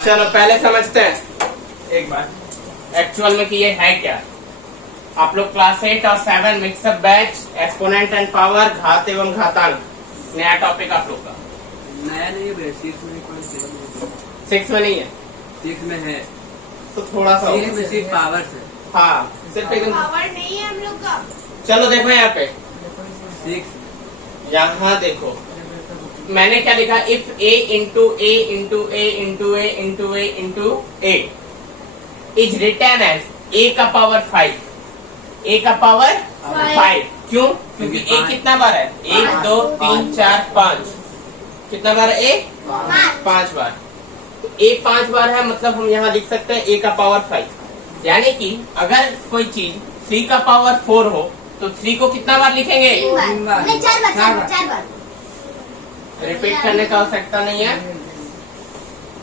चलो पहले समझते हैं एक बार एक्चुअल में कि ये है क्या। आप लोग क्लास 8 और 7 mix up batch exponent and power घात एवं घातांक नया टॉपिक आप लोग का नया नहीं है, 6 में कोई 6 में नहीं है, 6 में है तो थोड़ा सा सिर्फ पावर से। हाँ सिर्फ एकदम पावर नहीं है हम लोग का। चलो देखो यहाँ पे 6 यहाँ देखो मैंने क्या लिखा, if a into A into A into A into A into A is return as a का पावर 5, a का पावर 5। क्यों? क्योंकि a कितना बार है, 1 2 3 4 5। कितना बार है a? 5 बार। a 5 बार है, मतलब हम यहाँ लिख सकते हैं a का पावर 5। यानी कि अगर कोई चीज 3 का पावर 4 हो तो 3 को कितना बार लिखेंगे? 4 बार। रिपीट करने का आवश्यकता नहीं है।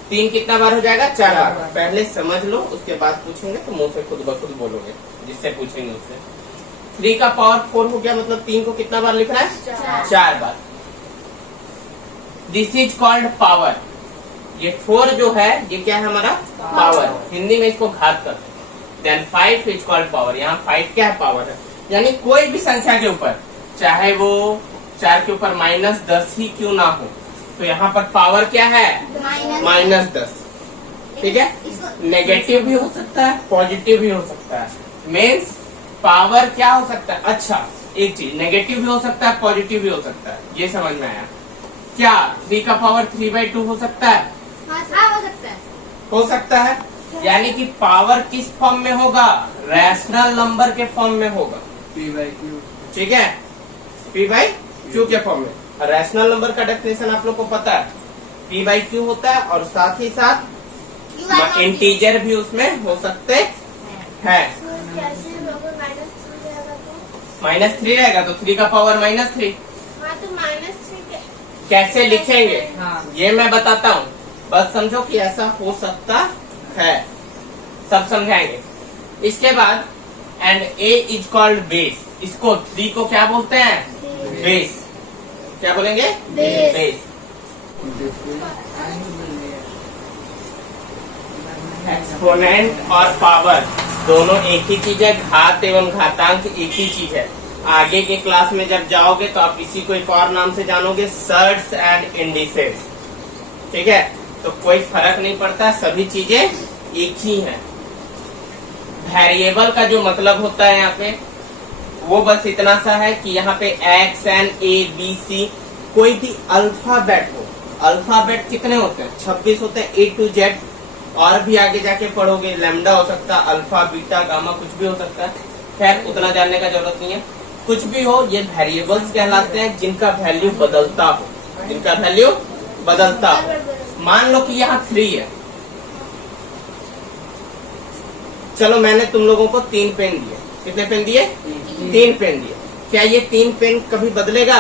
3 कितना बार हो जाएगा? 4 बार। पहले समझ लो, उसके बाद पूछेंगे तो मुंह से खुद ब खुद बोलोगे, जिससे पूछेंगे उससे। 3 का पावर 4 हो गया, मतलब 3 को कितना बार लिखना है? 4 बार। This is called power. ये 4 जो है ये क्या है हमारा? पावर। हिंदी में इसको घात करते हैं। Then 5 is called power. यहाँ 5 क्या है? पावर है। यानी कोई भी संख्या के ऊपर, चाहे वो 4 के ऊपर -10 ही क्यों ना हो, तो यहाँ पर पावर क्या है? -10। ठीक है, नेगेटिव भी हो सकता है, पॉजिटिव भी हो सकता है। मीन्स पावर क्या हो सकता है? अच्छा एक चीज, नेगेटिव भी हो सकता है, पॉजिटिव भी हो सकता है। ये समझ में आया क्या? 3 का पावर 3/2 हो सकता है? हाँ हो सकता है। हो सकता है। यानी कि पावर किस फॉर्म में होगा? रैशनल नंबर के फॉर्म में होगा। P/Q। ठीक है, P/Q के फॉर्म में। रैशनल नंबर का डेफिनेशन आप लोग को पता है, P/Q होता है और साथ ही साथ इंटीजर भी उसमें हो सकते हैं। -3 रहेगा तो 3 का पावर -3। हाँ तो -3 कैसे लिखेंगे हाँ। ये मैं बताता हूँ, बस समझो कि ऐसा हो सकता है, सब समझाएंगे। इसके बाद and a is called base. इसको 3 को क्या बोलते हैं? बेस। क्या बोलेंगे? बेस। एक्सपोनेंट और पावर दोनों एक ही चीज है, घात एवं घातांक एक ही चीज है। आगे के क्लास में जब जाओगे तो आप इसी को एक और नाम से जानोगे, सर्ट्स एंड इंडिसेस। ठीक है, तो कोई फर्क नहीं पड़ता, सभी चीजें एक ही हैं। वेरिएबल का जो मतलब होता है यहाँ पे वो बस इतना सा है कि यहाँ पे X, N, A, B, C कोई भी अल्फाबेट हो। अल्फाबेट कितने होते हैं? 26 होते हैं, A to Z। और भी आगे जाके पढ़ोगे, लैम्डा हो सकता है, अल्फा, बीटा, गामा, कुछ भी हो सकता है। खैर उतना जानने का जरूरत नहीं है। कुछ भी हो, ये वेरिएबल्स कहलाते हैं जिनका वैल्यू बदलता हो, जिनका वैल्यू बदलता हो। मान लो कि यहाँ 3 है, चलो मैंने तुम लोगों को 3 पेन दिए। कितने पेन दिए? 3 पेन दिए। क्या ये 3 पेन कभी बदलेगा?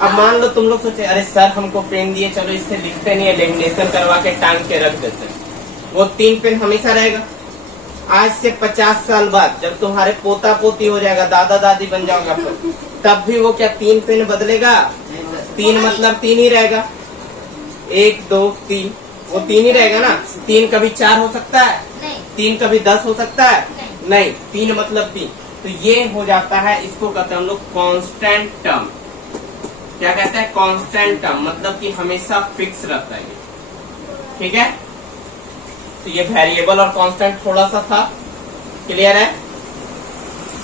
अब मान लो तुम लोग सोचे अरे सर हमको पेन दिए, चलो इससे लिखते नहीं है, लेमिनेशन करवा के टांग के रख देते हैं। वो 3 पेन हमेशा रहेगा। आज से 50 साल बाद जब तुम्हारे पोता पोती हो जाएगा, दादा दादी बन जाओगा, तब भी वो क्या 3 पेन बदलेगा? 3 मतलब 3 ही रहेगा। 1 2 3 वो 3 ही रहेगा ना। 3 कभी 4 हो सकता है? 3 कभी 10 हो सकता है? नहीं, 3 मतलब 3। तो ये हो जाता है, इसको कहते हैं हम लोग कांस्टेंट टर्म। क्या कहते हैं? कांस्टेंट टर्म, मतलब कि हमेशा फिक्स रहता है। ठीक है, तो ये वेरिएबल और कांस्टेंट थोड़ा सा था, क्लियर है?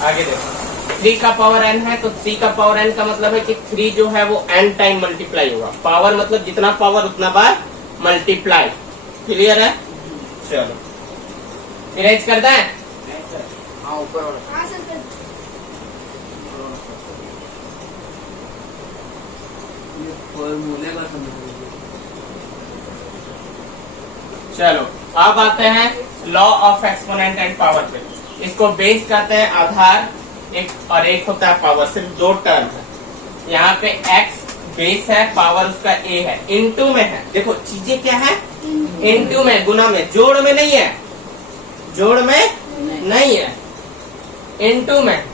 आगे देखो, 3 का पावर n है तो 3 का पावर n का मतलब है कि 3 जो है वो n टाइम मल्टीप्लाई होगा। पावर मतलब जितना पावर उतना बार मल्टीप्लाई। क्लियर है? चलो इरेज कर दें। हाँ ऊपर वाला। हाँ सर। ये फॉर्मूले का समझ लीजिए। चलो अब आते हैं law of exponent and power पे। इसको बेस कहते हैं, आधार एक और एक होता है पावर। सिर्फ 2 टर्म है। यहाँ पे x बेस है, पावर उसका a है, इनटू में है। देखो चीजें क्या है? इनटू में, गुना में, जोड़ में नहीं है, जोड़ में नहीं है, इनटू में।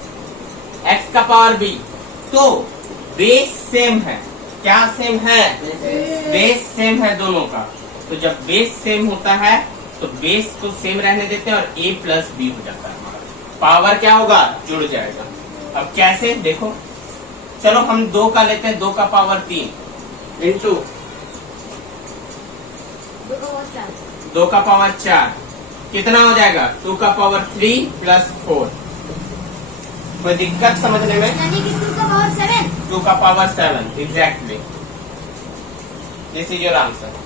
x का पावर b, तो बेस सेम है। क्या सेम है? बेस सेम है दोनों का। तो जब बेस सेम होता है तो बेस को सेम रहने देते हैं और a प्लस बी हो जाता है हमारा। पावर क्या होगा, जुड़ जाएगा। अब कैसे देखो, चलो हम 2 का लेते हैं, 2 का पावर 3 इंटू 2 का पावर 4 कितना हो जाएगा, 2 का पावर 3 प्लस 4। कोई दिक्कत समझने में? यानी कि 2 का पावर 7। 2 का power 7 exactly, this is your answer.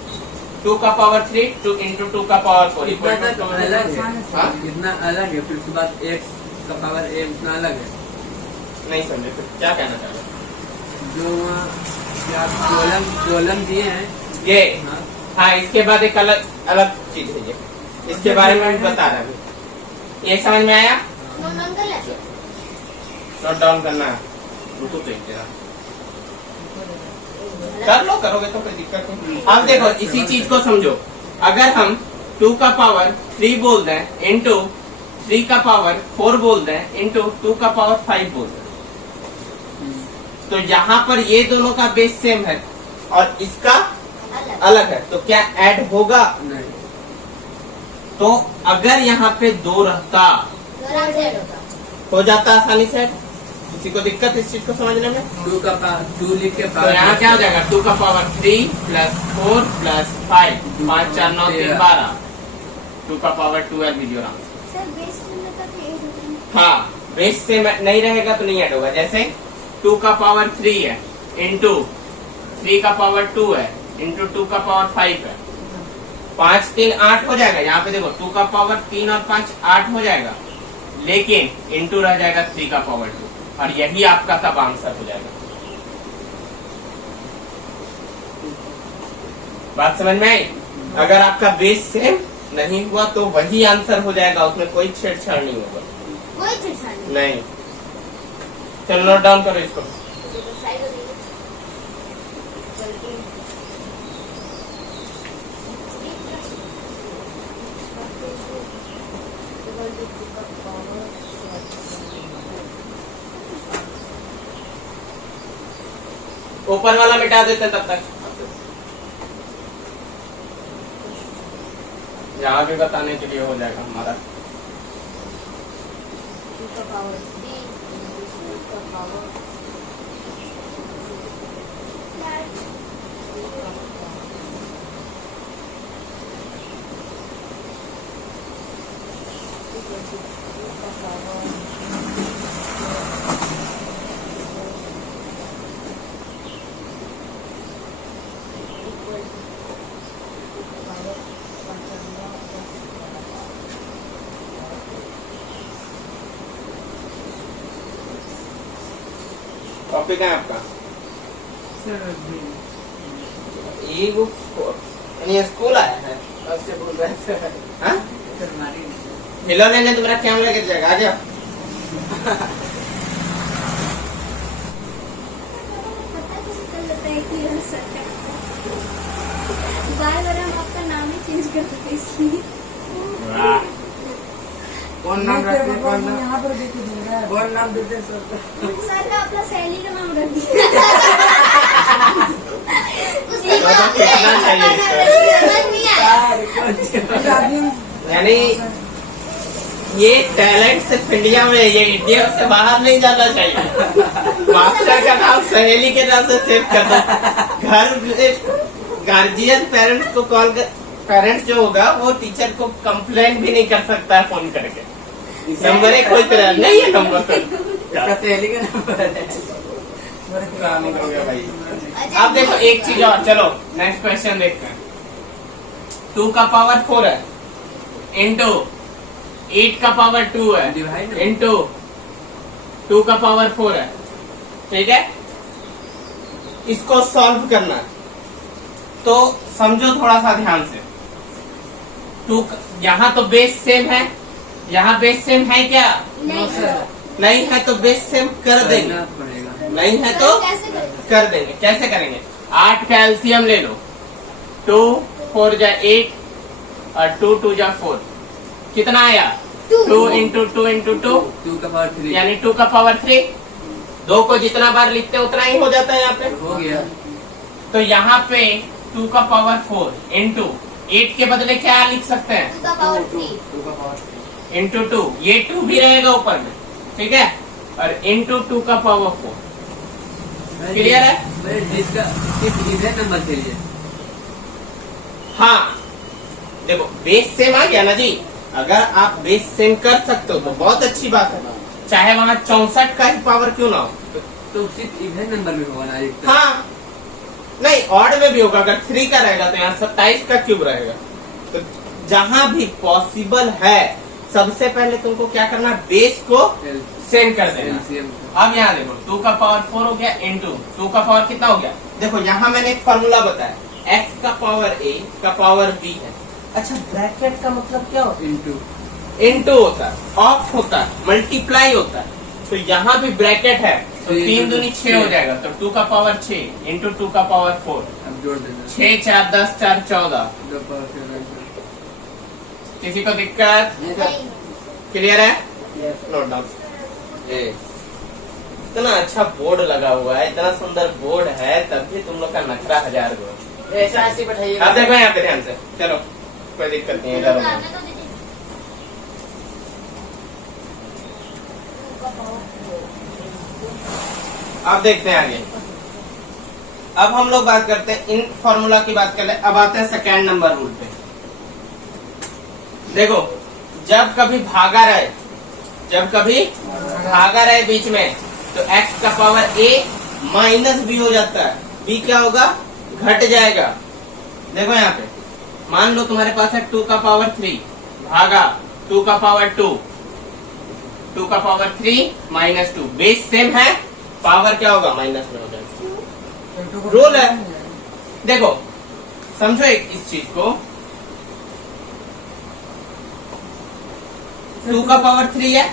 2 का पावर 3 2 इंटू 2 का पावर 4 इतना तो अलग है, हाँ? इतना अलग है, फिर उसके बाद x का पावर a उतना अलग है। नहीं समझे, फिर क्या कहना चाह रहे हो? जो वहाँ क्या कॉलम दिए हैं, ये हाँ, हाँ, इसके बाद एक अलग अलग चीज है ये, इसके बारे में भी बता रहा हूँ। ये समझ में आया? नोट डाउन करना है, रुको तो एक जरा। कर लो, करोगे तो कोई दिक्कत नहीं। अब देखो इसी चीज को समझो, अगर हम 2 का पावर 3 बोल दें इंटू 3 का पावर 4 बोल दें इंटू 2 का पावर 5 बोल दें, तो यहाँ पर ये दोनों का बेस सेम है और इसका अलग है, तो क्या ऐड होगा? नहीं, तो अगर यहाँ पे 2 रहता हो जाता आसानी से। किसी को दिक्कत इस चीज को समझने में? 2 का पावर 2 लिख के तो यहाँ क्या हो जाएगा, 2 का पावर 3 प्लस 4 प्लस 5 5 4 9 3 12 2 का पावर 12 इज योर आंसर। हाँ, बेस से नहीं रहेगा तो नहीं ऐड होगा। जैसे 2 का पावर 3 है इंटू 3 का पावर 2 है इंटू 2 का पावर 5 है, 5 3 8 हो जाएगा। यहाँ पे देखो 2 का पावर 3 और 5 8 हो जाएगा, लेकिन इंटू रह जाएगा 3 का पावर 2 और यही आपका तब आंसर हो जाएगा। बात समझ में आई? अगर आपका बेस सेम नहीं हुआ तो वही आंसर हो जाएगा, उसमें कोई छेड़छाड़ नहीं होगा। नहीं, चलो नोट डाउन करो इसको। ऊपर वाला मिटा देते तब तक, यहाँ भी बताने के लिए हो जाएगा हमारा। टॉपिक है आपका ये वो यानी स्कूल आया है, उससे बोल रहे थे। हाँ? मिलो लेने तो मेरा कैमरा गिर जाएगा, आ जाओ। बार-बार हम आपका नाम ही चेंज कर देते इसलिए। कौन नाम रखते हैं? कौन नाम? यहाँ पर देखे दूंगा। कौन नाम देते हैं सर? सर का अपना सहेली का नाम रख दिया। कितना चाहिए समझ नहीं आया। यानी ये टैलेंट सिर्फ इंडिया में, ये इंडिया से बाहर नहीं जाना चाहिए। मास्टर का नाम सहेली के नाम से सेव कर दो। घर गार्जियन पेरेंट्स को कॉल कर, पेरेंट्स जो होगा वो टीचर को कंप्लेंट भी नहीं कर सकता है फोन करके। नंबर 1 कोई तरह नहीं है नंबर सर। इसका सहेली का नंबर है। काम हो गया भाई। अब देखो एक चीज और, चलो नेक्स्ट क्वेश्चन देखते हैं। 2 का पावर 4 है इंटू 8 का पावर 2 है इंटू 2 का पावर 4 है, ठीक है? इसको सॉल्व करना है तो समझो थोड़ा सा ध्यान से। 2 यहाँ तो बेस सेम है, यहाँ बेस सेम है क्या? नहीं है तो बेस सेम कर देंगे, नहीं है तो कैसे करें? कर देंगे। कैसे करेंगे? 8 का एलसीएम ले लो, 2 4 जा 8 और 2 2 जा 4, कितना आया? 2 इंटू 2 इंटू 2 2 का पावर 3 यानी 2 का पावर 3। 2 को जितना बार लिखते उतना ही हो जाता है यहाँ पे। हो गया। तो यहाँ पे 2 का पावर 4 इंटू 8 के बदले क्या लिख सकते हैं? 2 का पावर 3 2 का पावर इंटू 2, ये 2 भी रहेगा ऊपर में, ठीक है, और इंटू 2 का पावर 4। क्लियर है? भाई जिसका सिर्फ इधर नंबर चाहिए। हाँ देखो बेस सेम आ गया ना जी। अगर आप बेस सेम कर सकते हो तो बहुत अच्छी बात है, चाहे वहां 64 का ही पावर क्यों ना हो। तो सिर्फ इधर नंबर में होगा ना एक। हाँ नहीं, ऑड में भी होगा। अगर 3 का रहेगा तो यहाँ 27 का क्यूब रहेगा। तो जहां भी पॉसिबल है सबसे पहले तुमको क्या करना, बेस को सेम कर देना। LCM अब यहाँ देखो 2 का पावर 4 हो गया इंटू 2 का पावर कितना हो गया। देखो यहाँ मैंने एक फॉर्मूला बताया, x का पावर a का पावर b है। अच्छा ब्रैकेट का मतलब क्या होता इंटू है? इंटू होता है, ऑफ होता है, मल्टीप्लाई होता है। तो यहाँ भी ब्रैकेट है तो 3 दूनी 6 हो जाएगा। तो 2 का पावर 6 इंटू 2 का पावर 4, अब जोड़ देना 6 4 10 4 14। 2 पावर 7। किसी को दिक्कत? नहीं क्लियर है? Note down. इतना अच्छा बोर्ड लगा हुआ है, इतना सुंदर बोर्ड है, तब भी तुम लोग का नखरा 1000 गो। ऐसा ऐसे बैठाइए। अब देखो यहाँ पे ध्यान से, चलो कोई दिक्कत नहीं है, इधर हो जाओ। आने तो दीदी 2 का पावर 4 अब देखते हैं आगे। अब हम लोग बात करते हैं इन फॉर्मूला की बात कर ले। अब आते हैं सेकेंड नंबर रूल पे। देखो जब कभी भागा रहे, जब कभी भागा रहे बीच में, तो x का पावर a माइनस b हो जाता है। b क्या होगा, घट जाएगा। देखो यहाँ पे मान लो तुम्हारे पास है 2 का पावर 3 भागा 2 का पावर 2, 2 का पावर 3 माइनस 2। बेस सेम है, पावर क्या होगा, माइनस में हो जाएगा। रूल है। देखो समझो एक इस चीज को, 2 का पावर 3 है,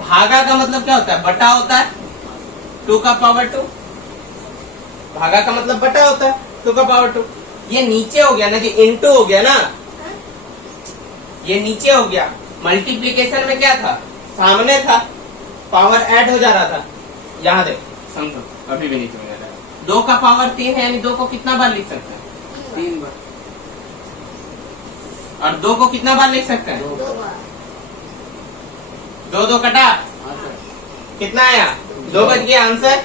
भागा का मतलब क्या होता है, बटा होता है। 2 का पावर 2 भागा का मतलब बटा होता है 2 का पावर 2। ये नीचे हो गया ना जी, इनटू हो गया ना, ये नीचे हो गया। मल्टीप्लीकेशन में क्या था, सामने था, पावर ऐड हो जा रहा था। यहाँ देखो समझो, अभी भी नीचे में जा रहा है। 2 का पावर 3 है, यानी 2 को कितना बार लिख सकते हैं, 3 बार। और 2 को कितना बार लिख सकते हैं, 2 बार। 2 2 कटा, हाँ सर। कितना आया, 2 बच गया आंसर।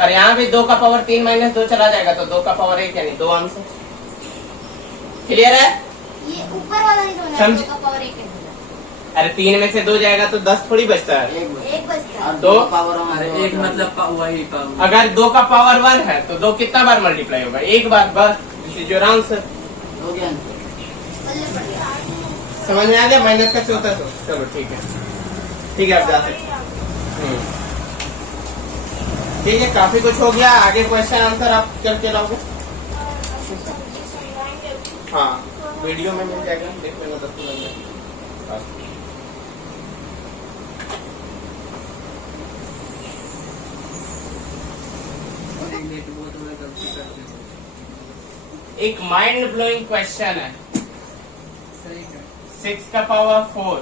और यहाँ भी 2 का पावर 3 माइनस 2 चला जाएगा, तो 2 का पावर 1 यानी 2 आंसर। क्लियर है? ये ऊपर वाला ही होना है, समझ- 2 का पावर 1 है। अरे 3 में से 2 जाएगा तो 10 थोड़ी बचता है। एक बचता है। दो अरे एक मतलब वही पावर। अगर 2 का पावर 1 है तो 2 कितना बार मल्टीप्लाई होगा, एक बार बस। This is your answer. बल्ले पड़ गया। समझ में आ गया, माइनस का चौथा तो चलो ठीक है, ठीक है आप जा सकते हैं। ठीक है, काफी कुछ हो गया। आगे क्वेश्चन आंसर आप करके लाओगे। हाँ वीडियो में मिल जाएगा, देख लेना 10 मिनट में। वो तो मैं गलती करते हूँ। एक माइंड ब्लोइंग क्वेश्चन है। सही है। 6 का पावर 4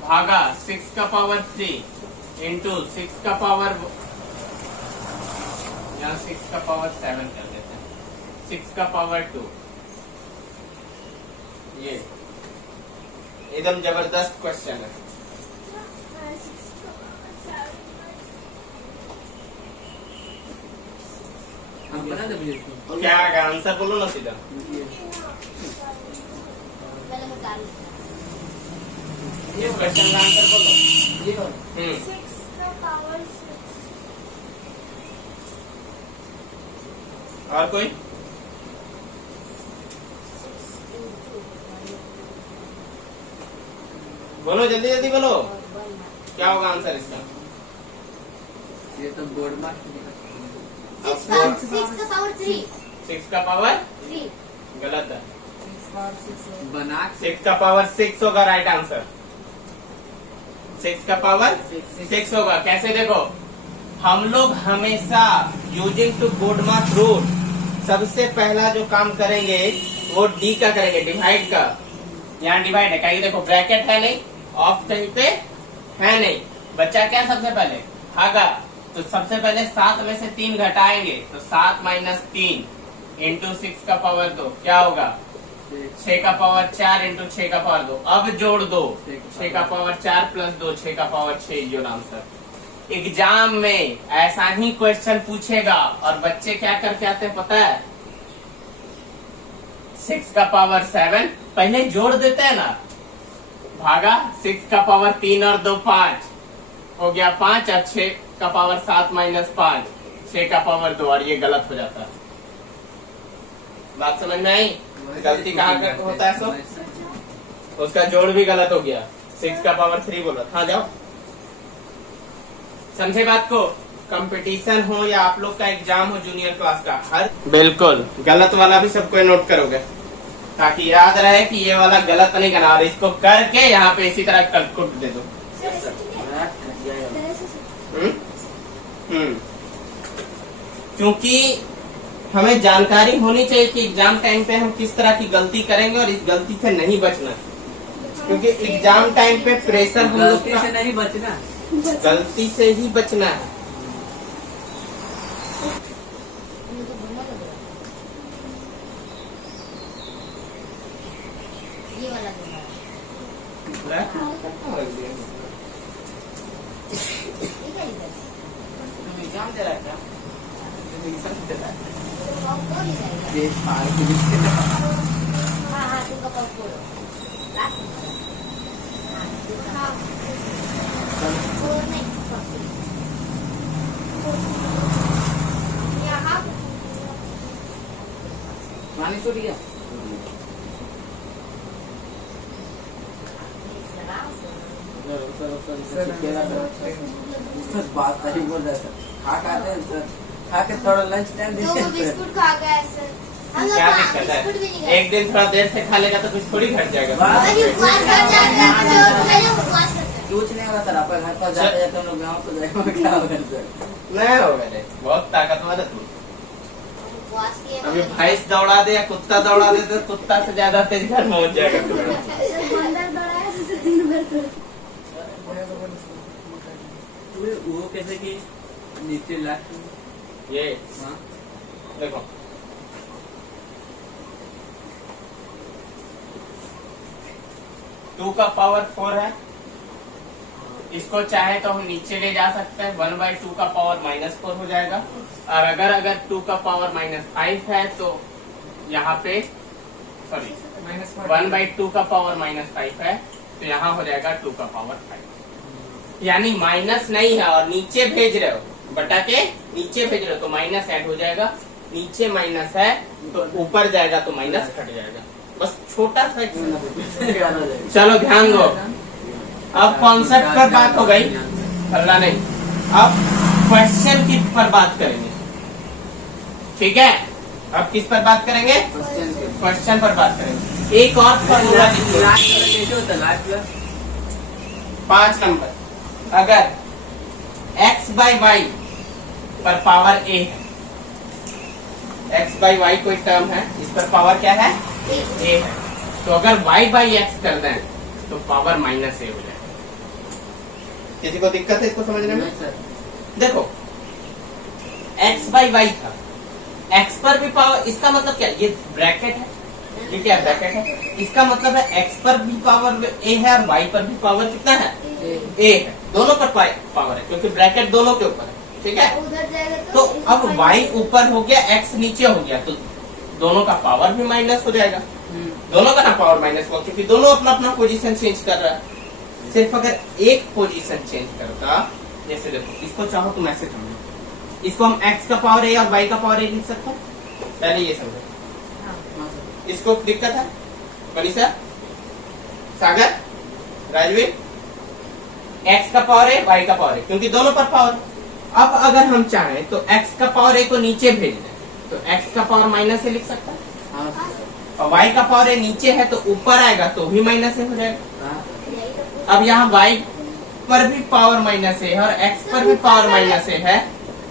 भागा 6 का पावर 3 इंटू 6 का पावर, यहाँ 6 का पावर 7 कर देते हैं, 6 का पावर 2। ये एकदम जबरदस्त क्वेश्चन है। आप बना दो इसको। क्या आंसर बोलो ना सीधा। मैंने निकाल इस क्वेश्चन का आंसर बोलो। 6 का पावर 6। और कोई? बोलो जल्दी जल्दी बोलो, क्या होगा आंसर इसका? ये तो बोर्ड मार्क 6 का पावर 3। 6 का पावर 3 गलत है, बना 6 का पावर 6 होगा राइट आंसर। 6 का पावर 6 होगा। कैसे देखो, हम लोग हमेशा यूजिंग टू बोर्डमार्क रूल सबसे पहला जो काम करेंगे वो डी का करेंगे, डिवाइड का। यहाँ डिवाइड है, कहीं देखो ब्रैकेट है नहीं, ऑफ कहीं पे है नहीं, बच्चा क्या सबसे पहले भागा, तो सबसे पहले 7 में से 3 घटाएंगे तो 7 माइनस 3 इंटू 6 का पावर 2 क्या होगा? 6 का पावर 4 इंटू 6 का पावर 2। अब जोड़ दो 6 का पावर 4 प्लस 2 6 का पावर 6 योर आंसर। एग्जाम में ऐसा ही क्वेश्चन पूछेगा और बच्चे क्या करके आते हैं पता है? 6 का पावर 7 पहले जोड़ देते हैं ना, भागा 6 का पावर 3 और 2 5 हो गया 5 और 6 का पावर 7 माइनस 5 6 का पावर 2 और ये गलत हो जाता है। बात समझ में आई? गलती कहाँ कर होता है? सो उसका जोड़ भी गलत हो गया, 6 का पावर 3 बोला। हाँ जाओ, समझे बात को? कंपटीशन हो या आप लोग का एग्जाम हो जूनियर क्लास का, हर बिल्कुल गलत वाला भी सबको नोट करोगे ताकि याद रहे कि ये वाला गलत नहीं करना, और इसको करके यहाँ पे इसी तरह कलकुट दे दो। क्योंकि हमें जानकारी होनी चाहिए कि एग्जाम टाइम पे हम किस तरह की गलती करेंगे और इस गलती से नहीं बचना, क्योंकि एग्जाम टाइम पे प्रेशर हम लोग गलती से नहीं बचना, गलती से ही बचना है। ये वाला तुम एग्जाम दे रहा है क्या? एग्जाम दे रहा है देश पार की लिस्ट में। हाँ हाँ तुम कपड़ा खोलो पानी छूट गया। सर बात नहीं बोल रहा सर, खा खाते हैं सर, खा के थोड़ा लंच टाइम दो बिस्कुट खा गए सर। हम लोग क्या का दिक्कत है? बिस्कुट भी नहीं खाए। एक दिन थोड़ा देर से खा लेगा तो कुछ थोड़ी घट जाएगा। अरे उपवास कर जाते हैं तो पहले उपवास करते हैं। कुछ नहीं होगा सर, आपका घर पर जाते जाते हम लोग गाँव को जाएंगे, क्या होगा सर? नहीं होगा रे, बहुत ताकतवर है तू। उपवास किए अभी भैंस दौड़ा दे या कुत्ता दौड़ा दे तो कुत्ता से ज्यादा तेज घर पहुंच जाएगा तू। अंदर दौड़ाया तो दिन भर तो वो कैसे कि नीचे लास्ट ये हाँ देखो, टू का पावर 4 है, इसको चाहे तो हम नीचे ले जा सकते हैं, 1/2 का पावर -4 हो जाएगा। और अगर 2 का पावर -5 है तो यहाँ पे सॉरी 1/2 का पावर -5 है तो यहाँ हो जाएगा 2 का पावर 5। यानी माइनस नहीं है और नीचे भेज रहे हो, बटा के नीचे भेज रहे हो तो माइनस ऐड हो जाएगा, नीचे माइनस है तो ऊपर जाएगा तो माइनस घट जाएगा। बस छोटा सा चलो ध्यान दो। अब कॉन्सेप्ट पर बात हो गई, हल्ला नहीं। अब क्वेश्चन की पर बात करेंगे, ठीक है? अब किस पर बात करेंगे? क्वेश्चन पर बात करेंगे। एक और फॉर्मूला कैसे होता है लास्ट 5 नंबर, अगर x/y पर पावर a है, x/y कोई टर्म है, इस पर पावर क्या है? a है, तो अगर y/x कर दें तो पावर -a हो जाएगा। किसी को दिक्कत है इसको समझने में? देखो x/y था, x पर भी पावर, इसका मतलब क्या? ये ब्रैकेट है, ये क्या ब्रैकेट है? इसका मतलब है x पर भी पावर a है और y पर भी पावर कितना है? a है, दोनों पर पावर है क्योंकि ब्रैकेट दोनों के ऊपर है, ठीक है? उधर जाएगा तो अब y ऊपर हो गया, x नीचे हो गया, तो दोनों का पावर भी माइनस हो जाएगा। दोनों का ना पावर माइनस हुआ क्योंकि दोनों अपना अपना पोजीशन चेंज कर रहा है। सिर्फ अगर एक पोजीशन चेंज करता, जैसे देखो इसको चाहो तुम ऐसे समझो, इसको हम x का पावर a और y का पावर a लिख सकते हैं, पहले ये समझो। इसको दिक्कत है मनीषा, सागर, राजवीर? x का पावर है, y का पावर है, क्योंकि दोनों पर पावर। अब अगर हम चाहें तो x का पावर a को नीचे भेज दें तो x का पावर -a लिख सकता है, और y का पावर a नीचे है तो ऊपर आएगा तो भी -a हो जाएगा। अब यहाँ y पर भी पावर -a है और x पर भी पावर -a है,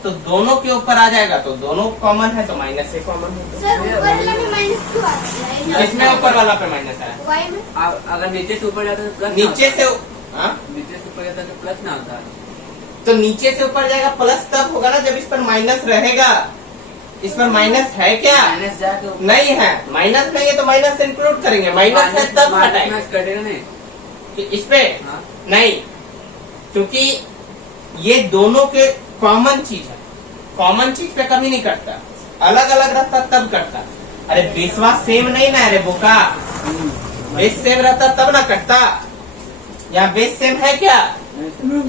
तो दोनों के ऊपर आ जाएगा, तो दोनों कॉमन है तो -a कॉमन है। सर ऊपर वाला में माइनस क्यों आता है? इसमें ऊपर वाला पे माइनस है, वाई में अगर नीचे से ऊपर जाता है तो प्लस नीचे से हाँ? नीचे से ऊपर जाता है तो प्लस ना होता है। तो नीचे से ऊपर जाएगा प्लस तब होगा ना जब इस पर माइनस रहेगा, इस पर माइनस है क्या? माइनस जाके नहीं है। माइनस नहीं है तो माइनस इंक्लूड करेंगे, माइनस है तब हटाएंगे। माइनस कटेगा नहीं। कि इस पे हाँ। नहीं, क्योंकि ये दोनों के कॉमन चीज है। कॉमन चीज पे कभी नहीं कटता, अलग अलग रहता तब कटता। अरे बेसवा सेम नहीं ना, अरे बोका बेस सेम रहता तब ना कटता। यहाँ बेस सेम है क्या?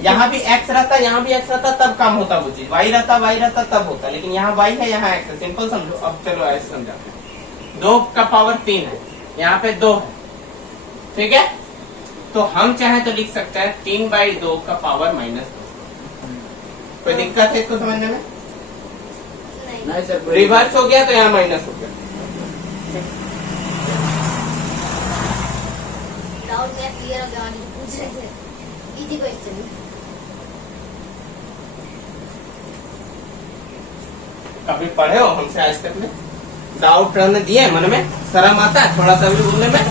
यहाँ भी एक्स रहता, यहाँ भी एक्स रहता तब काम होता वो चीज। वाई रहता तब होता, लेकिन यहाँ वाई है, यहाँ एक्स है। सिंपल समझो। अब चलो ऐसे समझाते हैं। 2 का पावर 3 है, यहाँ पे 2 है, ठीक है। तो हम चाहे तो लिख सकते हैं 3/2 का पावर -2। कोई दिक्कत है इसको समझने में? नहीं। नहीं सर, रिवर्स हो गया तो यहाँ माइनस हो गया। डाउट मेरा क्लियर हो गया और ये पूछ रहे थे। Easy question. कभी पढ़े हो हमसे आज तक में? डाउट रहने दिए मन में? शर्म आता है थोड़ा सा भी बोलने में?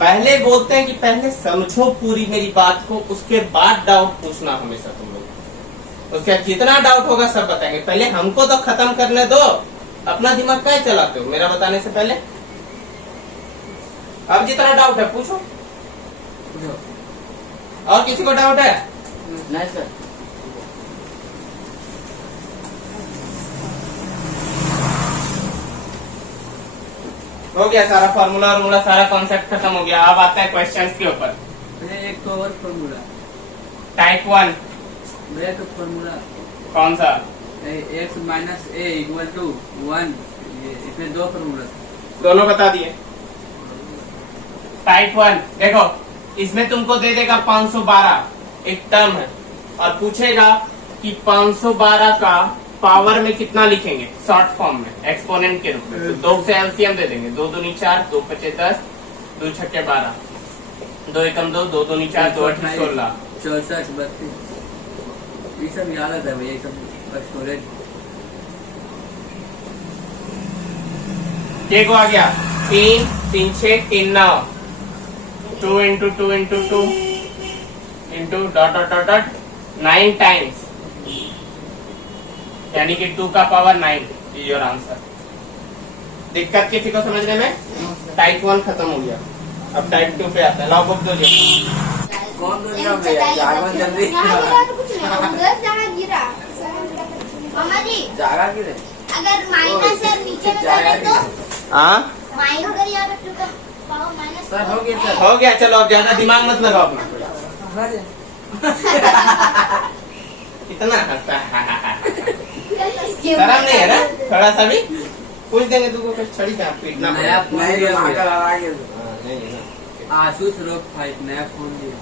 पहले बोलते हैं कि पहले समझो पूरी मेरी बात को, उसके बाद डाउट पूछना हमेशा तुम लोग। उसके जितना डाउट होगा सब बताएंगे। पहले हमको तो खत्म करने दो। अपना दिमाग क्या चलाते हो मेरा बताने से पहले? अब जितना डाउट है पूछो। और किसी को डाउट है? नहीं सर। हो गया सारा फॉर्मूला और सारा कॉन्सेप्ट खत्म हो गया। अब आता है क्वेश्चंस के ऊपर। भैया एक तो और फॉर्मूला, टाइप 1 भैया तो फॉर्मूला कौन सा? x minus A equal to 1, इसमें 2 फॉर्मूला। दोनों बता दिए। टाइप 1 देखो, इसमें तुमको दे देगा 512 एक टर्म है, और पूछेगा कि 512 का पावर में कितना लिखेंगे शॉर्ट फॉर्म में, एक्सपोनेंट के रूप में। तो 2 से एलसीएम दे देंगे। 2 दूनी 4, 2 पचे 10, 2 छक्के 12, 2 एकम 2, 2 दूनी 4, 2 अठी 16, 64, 32। ये सब याद आता है भैया, ये सब स्टोरेज। को आ गया 3, 3 6 3 9, 2 into 2 into 2 into dot dot dot dot 9 times, यानी कि 2 का पावर 9 इज योर आंसर। दिक्कत किसी को समझने में? टाइप 1 खत्म हो गया। अब टाइप 2 पे आता है। लॉग बुक दो जी। कौन दो दिया भैया? जागरण जल्दी। यहाँ गिरा तो कुछ नहीं, उधर जहाँ गिरा। मामा जी, जागा गिरे। अगर माइनस है नीचे में करें तो हाँ माइनस कर यहाँ पे 2 का पावर माइनस। सर हो गया सर। हो गया। चलो अब ज्यादा दिमाग मत लगाओ अपना। कितना हंसता है। शर्म नहीं है ना थोड़ा सा भी? पूछ देंगे तुमको कुछ छड़ी का पीटना नया फोन दिया भैया। नहीं ना। आसूस रोग 5 नया फोन दिया।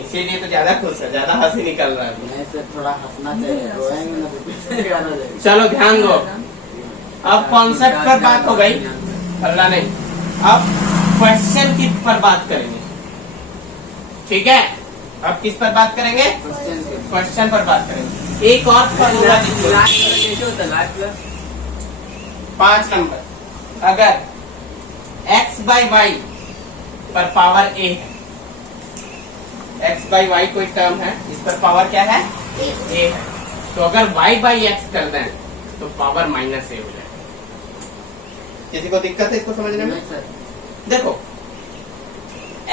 इसीलिए तो ज्यादा खुश है, ज्यादा हंसी निकल रहा है। नहीं सर, थोड़ा हंसना चाहिए, रोएंगे ना तो पीछे गाना जाएगा। चलो ध्यान दो। अब कॉन्सेप्ट पर बात हो गई, हल्ला नहीं। अब क्वेश्चन की पर बात करेंगे, ठीक है? अब किस पर बात करेंगे? क्वेश्चन पर बात करेंगे। एक और फॉर्मूला लिखो। कैसे होता है लास्ट प्लस? 5 नंबर, अगर x/y पर पावर a है, x/y कोई टर्म है, इस पर पावर क्या है? a है। तो अगर y/x कर दें तो पावर -a हो जाए। किसी को दिक्कत है इसको समझने में? नहीं सर। देखो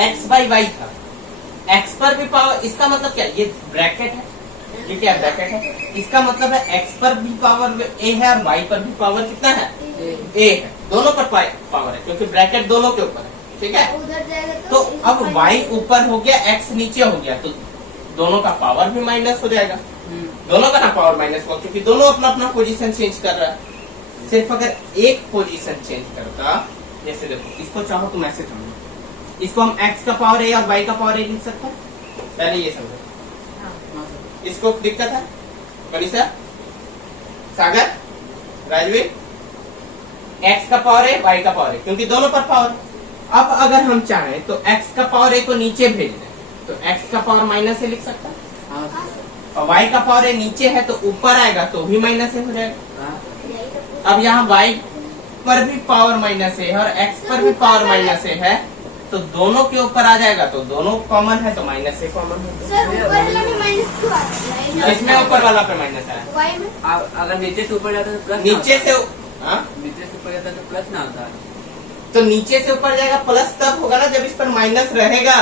x/y था, x पर भी पावर, इसका मतलब क्या? ये ब्रैकेट है, ये क्या ब्रैकेट है? इसका मतलब है x पर भी पावर a है और y पर भी पावर कितना है? a है। दोनों पर पावर है, क्योंकि ब्रैकेट दोनों के ऊपर है, ठीक है? उधर जाएगा तो अब y ऊपर हो गया, x नीचे हो गया, तो दोनों का पावर भी माइनस हो जाएगा। दोनों का ना पावर माइनस हुआ, क्योंकि दोनों अपना अपना पोजीशन चेंज कर रहा है। सिर्फ अगर एक पोजीशन चेंज करता, जैसे देखो इसको चाहो तुम ऐसे समझो, इसको हम x का पावर a और y का पावर a लिख सकते हैं। पहले ये समझो। इसको दिक्कत है मनीषा, सागर, राजवीर? x का पावर है, y का पावर है, क्योंकि दोनों पर पावर। अब अगर हम चाहें तो x का पावर a को नीचे भेज दें, तो x का पावर -a लिख सकता है, और y का पावर a नीचे है तो ऊपर आएगा तो भी -a हो जाएगा। अब यहाँ y पर भी पावर -a है और x पर भी पावर -a है, तो दोनों के ऊपर आ जाएगा, तो दोनों कॉमन है तो माइनस से कॉमन है। सर ऊपर वाला में माइनस क्यों आता है? इसमें ऊपर वाला पे माइनस है, वाई में अगर नीचे से ऊपर जाता है तो प्लस नीचे से हाँ? नीचे से ऊपर जाता है तो प्लस ना होता है। तो नीचे से ऊपर जाएगा प्लस तब होगा ना जब इस पर माइनस रहेगा।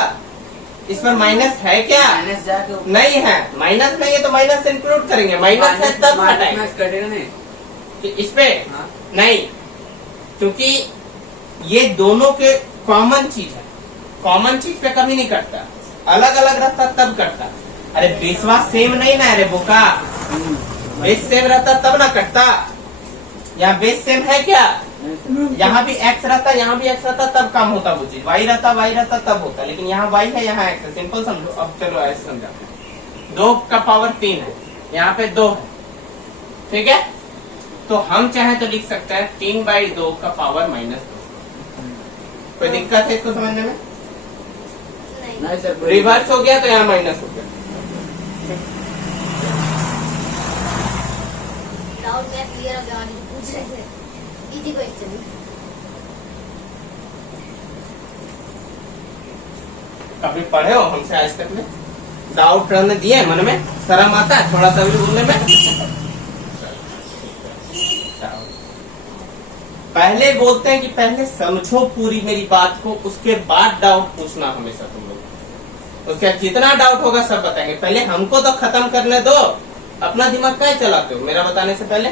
इस पर माइनस है क्या? माइनस जाके ऊपर- नहीं है, माइनस नहीं है तो माइनस से इंक्लूड करेंगे, माइनस है तब हटाएंगे। माइनस कटेगा नहीं। कि इस पे हाँ। नहीं, क्योंकि ये दोनों के कॉमन चीज है, कॉमन चीज पे कभी नहीं कटता, अलग अलग रहता तब कटता। अरे बेसवा सेम नहीं ना, अरे बोका बेस सेम रहता तब ना कटता। यहाँ बेस सेम है क्या? यहाँ भी एक्स रहता, यहाँ भी एक्स रहता तब काम होता वो चीज, वाई रहता तब होता, लेकिन यहाँ वाई है यहाँ एक्स है, सिंपल समझो। अब चलो ऐसे समझाते हैं, 2 का पावर 3 है, यहाँ पे 2 है, ठीक है। तो हम चाहे तो लिख सकते हैं 3/2 का पावर -2। कोई दिक्कत है इसको समझने में? नहीं। नहीं सर, रिवर्स हो गया तो यहाँ माइनस हो गया। डाउट मेरा क्लियर हो गया, और पूछ रहे थे इजी क्वेश्चन। कभी पढ़े हो हमसे आज तक में? डाउट रहने दिए मन में? शर्म आता है थोड़ा सा भी बोलने में? पहले बोलते हैं कि पहले समझो पूरी मेरी बात को, उसके बाद डाउट पूछना हमेशा तुम लोग। उसके जितना डाउट होगा सब बताएंगे, पहले हमको तो खत्म करने दो। अपना दिमाग क्या चलाते हो मेरा बताने से पहले?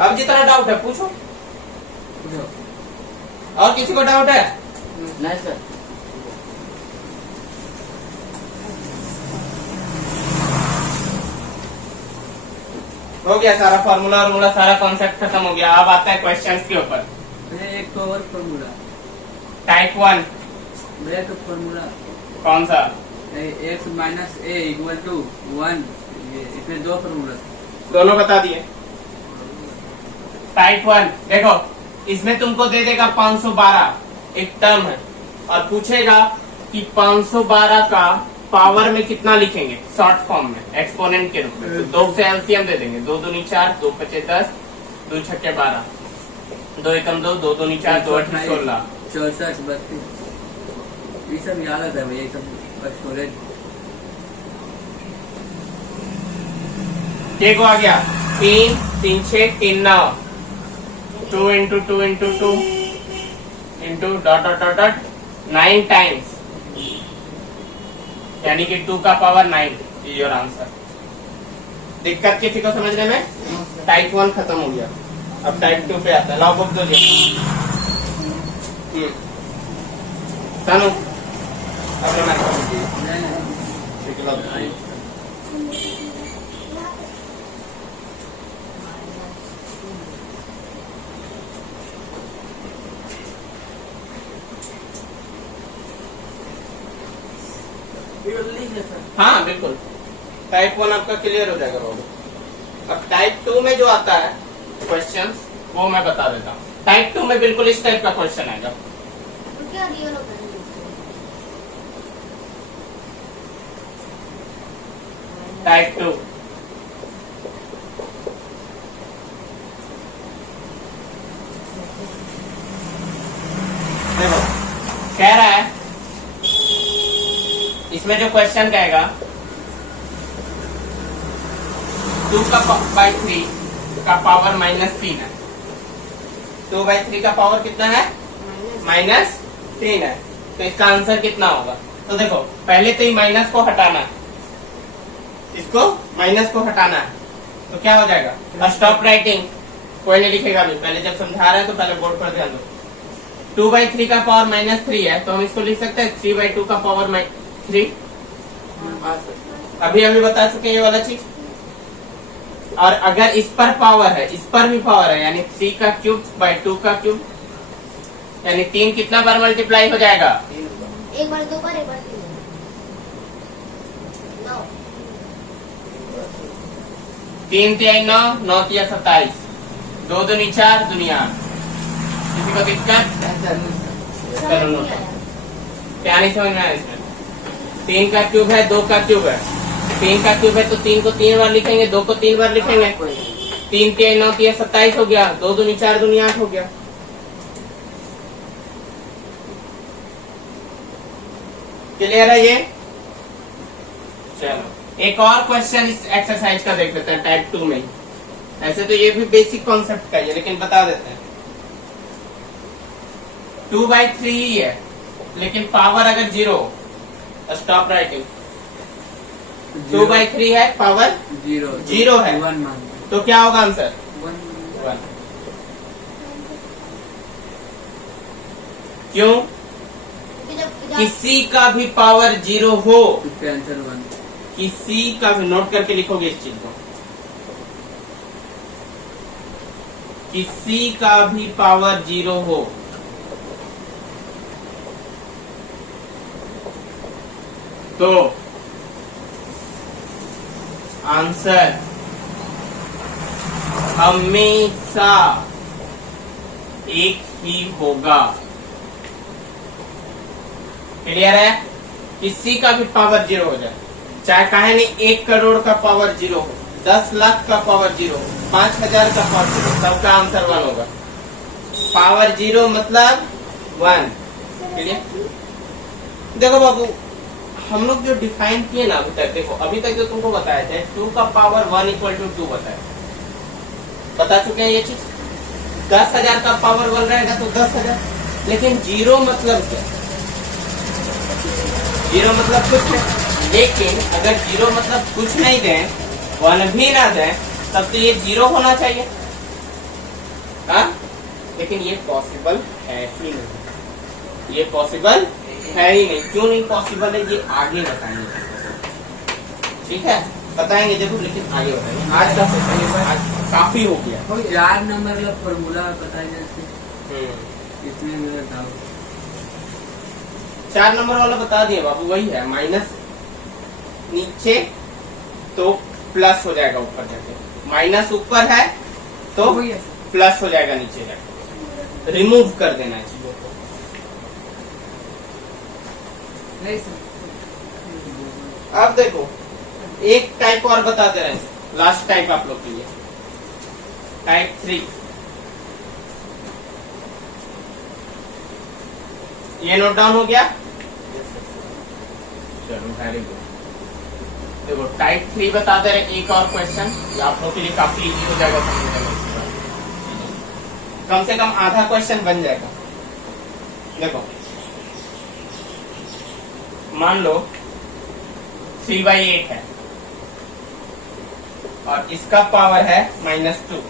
अब जितना डाउट है पूछो। और किसी को डाउट है? नहीं सर। हो गया सारा फॉर्मूला वॉर्मूला सारा कॉन्सेप्ट खत्म हो गया। अब आता है क्वेश्चंस के ऊपर। भैया एक तो और फॉर्मूला, टाइप 1 भैया तो फॉर्मूला कौन सा? x minus A equal to 1, इसमें 2 फॉर्मूला। दोनों बता दिए। टाइप 1 देखो, इसमें तुमको दे देगा 512 एक टर्म है, और पूछेगा कि 512 का पावर में कितना लिखेंगे शॉर्ट फॉर्म में एक्सपोनेंट के रूप में। तो 2 से एलसीएम दे देंगे, 2 दूनी 4, 2 पचे 10, 2 छक्के 12, 2 एकम 2, 2 दूनी 4, 2 अठी 16, 64, 32। ये सब याद आता है भैया, ये सब स्टोरेज। ये को आ गया 3 3 6 3 9, 2 into 2 into 2 into dot dot dot dot 9 times, यानी कि 2 का पावर 9 इज योर आंसर। दिक्कत किसी को समझने में? टाइप 1 खत्म हो गया, अब टाइप 2 पे आता है। लॉ बुक दो जी। सानू अपना मैथ ठीक है, लॉ बुक। हाँ बिल्कुल, टाइप 1 आपका क्लियर हो जाएगा बाबू। अब टाइप 2 में जो आता है क्वेश्चंस वो मैं बता देता हूँ। टाइप 2 में बिल्कुल इस टाइप का क्वेश्चन आएगा। तो क्या रियल होता है? टाइप 2 देखो कह रहा है, इसमें जो क्वेश्चन कहेगा 2/3 का पावर -3 है। 2/3 का पावर कितना है? -3 है। तो इसका आंसर कितना होगा? तो देखो पहले तो ये माइनस को हटाना है, इसको माइनस को हटाना है, तो क्या हो जाएगा? स्टॉप राइटिंग, कोई नहीं लिखेगा अभी, पहले जब समझा रहे हैं तो पहले बोर्ड पर ध्यान दो। 2/3 का पावर -3 है, तो हम इसको लिख सकते हैं 3/2 का पावर 3। अभी बता चुके हैं ये वाला चीज। और अगर इस पर पावर है, इस पर भी पावर है, यानी 3 का क्यूब बाई 2 का क्यूब, यानी 3 कितना बार मल्टीप्लाई हो जाएगा? एक बार 2 बार, एक बार 3 बार। 9 3 3 9 9 3 27, 2 दूनी 4 दुनिया। किसी को दिक्कत? चलो नोट क्या नहीं समझ में आया इसमें? 3 का क्यूब है, 2 का क्यूब है। 3 का क्यूब है तो 3 को 3 बार लिखेंगे, 2 को 3 बार लिखेंगे। 3 3 9 3 27 हो गया, 2 दूनी 4 दूनी 8 हो गया। क्लियर है ये? चलो एक और क्वेश्चन इस एक्सरसाइज का देख लेते हैं टाइप 2 में। ऐसे तो ये भी बेसिक कॉन्सेप्ट का ही है, लेकिन बता देते हैं। 2/3 ही है, लेकिन पावर अगर 0, स्टॉप राइटिंग। 2/3 है, पावर 0 है, 1 मान लो। तो क्या होगा आंसर? 1 1। क्यों? किसी का भी पावर 0 हो, इसका आंसर 1। किसी का भी, नोट करके लिखोगे इस चीज को, किसी का भी पावर 0 हो तो आंसर हमेशा एक ही होगा। क्लियर है? किसी का भी पावर 0 हो जाए, चाहे कहे नहीं 1 करोड़ का पावर 0 हो, 10 लाख का पावर 0 हो, 5000 का पावर 0, सबका आंसर 1 होगा। पावर 0 मतलब 1। क्लियर? देखो बाबू, हम लोग जो डिफाइन किए ना अभी तक, देखो अभी तक जो तुमको बताया था 2 का पावर 1 = 2 बता चुके हैं ये चीज। 10,000 का पावर 1 रहेगा तो 10,000, लेकिन 0 मतलब क्या? 0 मतलब कुछ नहीं, लेकिन अगर 0 मतलब कुछ नहीं दें, 1 भी ना दें, तब तो ये 0 होना चाहिए। हाँ, लेकिन ये पॉसिबल है ही नहीं, ये पॉसिबल है ही नहीं। क्यों नहीं पॉसिबल है ये आगे बताएंगे, ठीक है? बताएंगे जरूर, लेकिन आगे बताएंगे। आज का सेशन आज काफी हो गया। 4 नंबर का फॉर्मूला बताया जैसे इसमें मेरा डाउट। 4 नंबर वाला बता दिए बाबू, वही है, माइनस नीचे तो प्लस हो जाएगा ऊपर जाके, माइनस ऊपर है तो वही है। प्लस हो जाएगा नीचे जाके। रिमूव कर देना है चीजों को। नहीं सर, अब देखो एक टाइप और बता दे रहे हैं, लास्ट टाइप आप लोग के लिए, टाइप 3। ये नोट डाउन हो गया? चलो वेरी गुड। देखो टाइप 3 बता दे रहे, एक और क्वेश्चन आप लोग के लिए काफी इजी हो जाएगा समझने में। कम से कम आधा क्वेश्चन बन जाएगा। देखो मान लो 3/8 है और इसका पावर है -2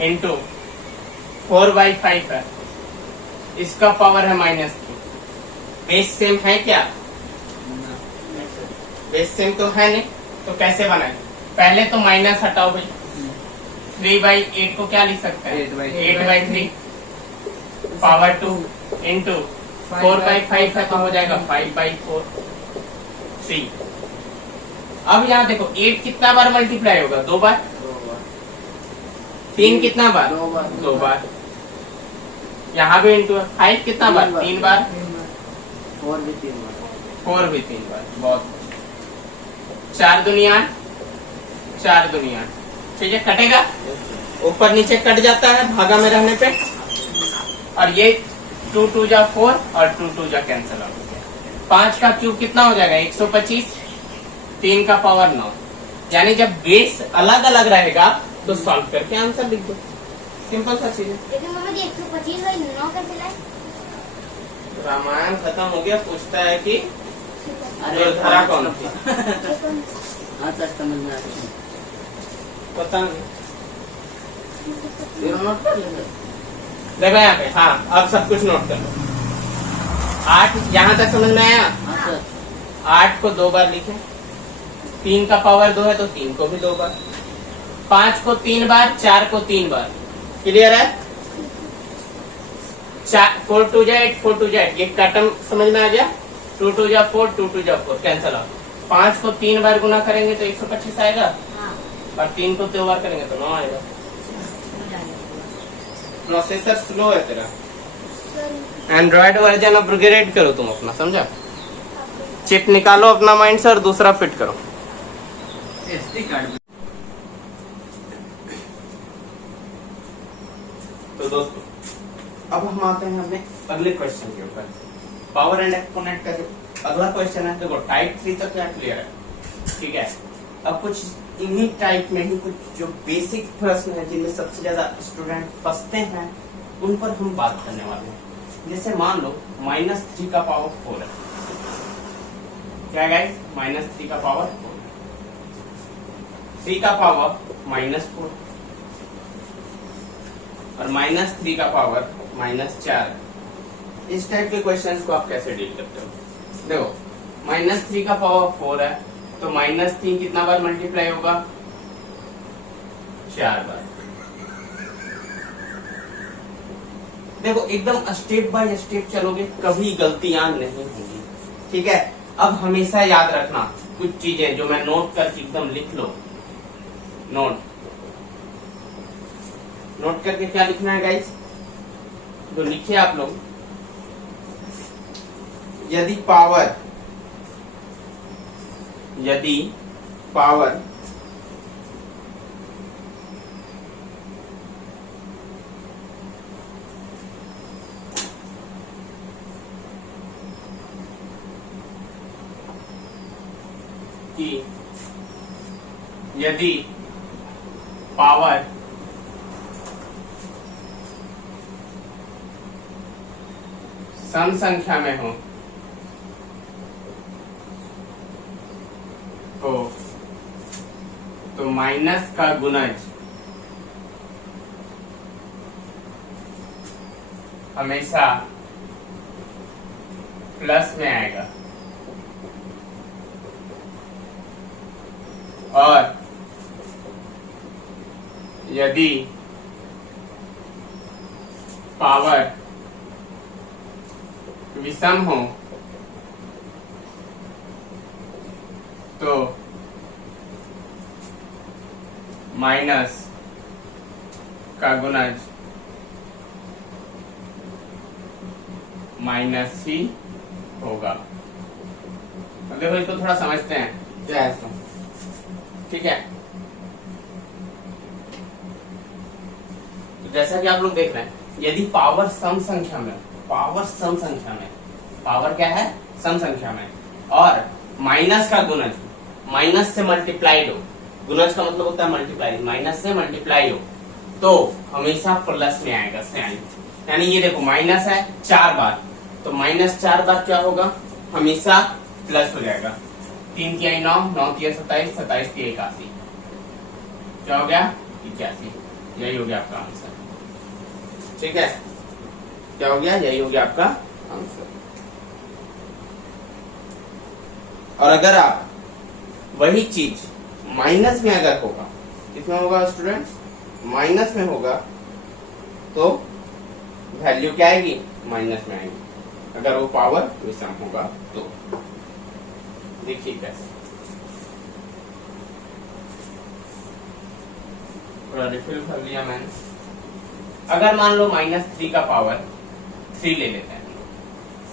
इंटू 4/5 है, इसका पावर है -3। बेस सेम है क्या? बेस सेम तो है नहीं, तो कैसे बनाए? पहले तो माइनस हटाओ भाई। 3/8 को क्या लिख सकते हैं? 8/3 पावर 2 इंटू 4/5 है तो हो जाएगा 5/4। अब यहाँ देखो 8 कितना बार मल्टीप्लाई होगा? 2 बार। 3 कितना बार? 2 बार। यहाँ भी इंटू 5 कितना बार? 3 बार। 4 भी 3 बार। 4 भी 3 बार। बहुत 4 दुनिया 4 दुनिया, ठीक है? कटेगा, ऊपर नीचे कट जाता है भागा में रहने पे, और ये 2 2 जा 4 और 2 2 जा कैंसिल आउट हो गया। 5 का क्यूब कितना हो जाएगा? 125। 3 का पावर 9। यानी जब बेस अलग अलग रहेगा तो सॉल्व करके आंसर लिख दो, सिंपल सा चीज है। लेकिन मामा जी 125 और 9 कैसे लाए? रामायण खत्म हो गया, पूछता है कि दुर्धरा कौन थी? हाँ सर, समझ में आ गया। पता नहीं, देखो यहाँ पे। हाँ, अब सब कुछ नोट कर लो। 8 यहाँ तक समझ में आया? हाँ सर। 8 को 2 बार लिखे, 3 का पावर 2 है तो 3 को भी 2 बार, 5 को 3 बार, 4 को 3 बार। क्लियर है? 4 2 जा 8, 4 2 जा 8, ये पैटर्न समझ में आ गया? 2 2 जा 4, 2 2 जा 4 कैंसिल आउट। 5 को 3 बार गुना करेंगे तो 125 आएगा, और 3 को 2 बार करेंगे तो 9 आएगा। प्रोसेसर स्लो है तेरा, एंड्रॉइड वर्जन अपग्रेड करो तुम अपना, समझा? चिप निकालो अपना माइंड से और दूसरा फिट करो। SD card. तो दोस्तों अब हम आते हैं अपने अगले क्वेश्चन के ऊपर। पावर एंड एक्सपोनेंट का जो अगला क्वेश्चन है, देखो टाइप 3 तक क्या क्लियर है, ठीक है। अब कुछ इन्हीं टाइप में ही कुछ जो बेसिक प्रश्न है जिनमें सबसे ज्यादा स्टूडेंट फंसते हैं, उन पर हम बात करने वाले हैं। जैसे मान लो -3 का पावर 4 है, क्या गाइस, -3 का पावर 4, 3 का पावर -4 और -3 का पावर -4। इस टाइप के क्वेश्चंस को आप कैसे डील करते हो? देखो -3 का पावर 4 है तो -3 कितना बार मल्टीप्लाई होगा, 4 बार। देखो एकदम स्टेप बाय स्टेप चलोगे, कभी गलतियां नहीं होंगी, ठीक है। अब हमेशा याद रखना कुछ चीजें जो मैं नोट करके एकदम लिख लो, नोट करके क्या लिखना है गाइस, जो लिखे आप लोग, यदि पावर सम संख्या में हो तो माइनस का गुणज हमेशा प्लस में आएगा, और यदि पावर विषम हो तो माइनस का गुणज माइनस ही होगा। देखो इसको थोड़ा समझते हैं क्या है इसको, ठीक है। तो जैसा कि आप लोग देख रहे हैं, यदि पावर सम संख्या में, पावर क्या है, सम संख्या में, और माइनस का गुणज माइनस से मल्टीप्लाइड हो, गुणज का मतलब होता है मल्टीप्लाई, माइनस से मल्टीप्लाई हो तो हमेशा प्लस में आएगा साइन। यानी ये देखो माइनस है 4 बार, तो -4 बार क्या होगा, हमेशा प्लस हो जाएगा। 3 की 9, 9 की 27, 27 की 81, क्या हो गया, 81। यही हो गया आपका आंसर, ठीक है। क्या हो गया, यही हो गया आपका आंसर। और अगर आप वही चीज माइनस में अगर होगा, कितना होगा स्टूडेंट्स, माइनस में होगा तो वैल्यू क्या आएगी, माइनस में आएगी, अगर वो पावर विषम होगा तो। देखिए कैसे, थोड़ा रिफिल कर लिया मैंने। अगर मान लो -3 का पावर 3 ले लेते हैं,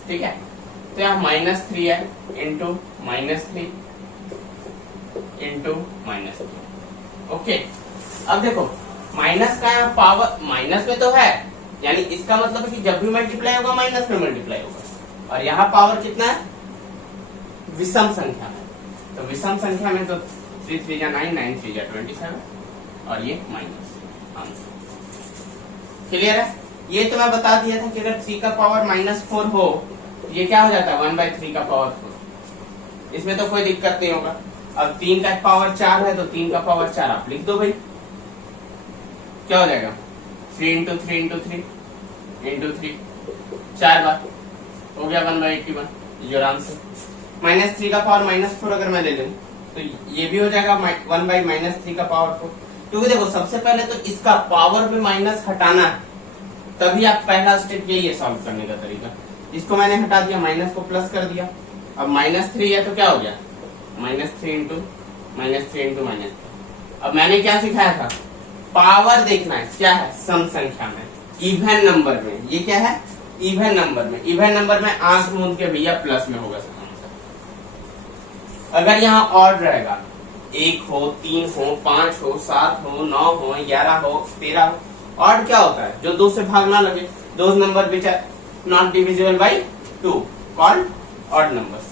ठीक है। तो यहाँ -3 है इंटू -3 इंटू -3, ओके। अब देखो माइनस का यहाँ पावर माइनस में तो है, यानी इसका मतलब है कि जब भी मल्टीप्लाई होगा माइनस में मल्टीप्लाई होगा, और यहाँ पावर कितना है, विषम संख्या में, तो विषम संख्या में तो 3 3 जा 9, 9 3 जा 27, और ये माइनस आंसर। क्लियर है? ये तो मैं बता दिया था कि अगर 3 का पावर -4 हो, ये क्या हो जाता है, 1/3 का पावर 4, इसमें तो कोई दिक्कत नहीं होगा। अब 3 का पावर 4 है तो 3 का पावर 4 आप लिख दो भाई, क्या हो जाएगा, 3 इंटू 3 इंटू 3 इंटू 3, 4 बार हो गया 1/81, योर आंसर। -3 का पावर -4 अगर मैं ले लूं तो ये भी हो जाएगा 1/-3 का पावर 4, क्योंकि देखो सबसे पहले तो इसका पावर में माइनस हटाना है, तभी आप पहला स्टेप यही है सॉल्व करने का तरीका। इसको मैंने हटा दिया, माइनस को प्लस कर दिया, अब -3 है तो क्या हो गया, -3 इंटू -3। अब मैंने क्या सिखाया था, पावर देखना है क्या है, सम संख्या में, इवन नंबर में। ये क्या है, इवन नंबर में। इवन नंबर में आंख मूंद के भैया प्लस में होगा आंसर। अगर यहाँ ऑड रहेगा, 1 हो, 3 हो, 5 हो, 7 हो, 9 हो, 11 हो, 13 हो, ऑड क्या होता है, जो 2 से भाग ना लगे, those number which are not divisible by 2। Called odd numbers.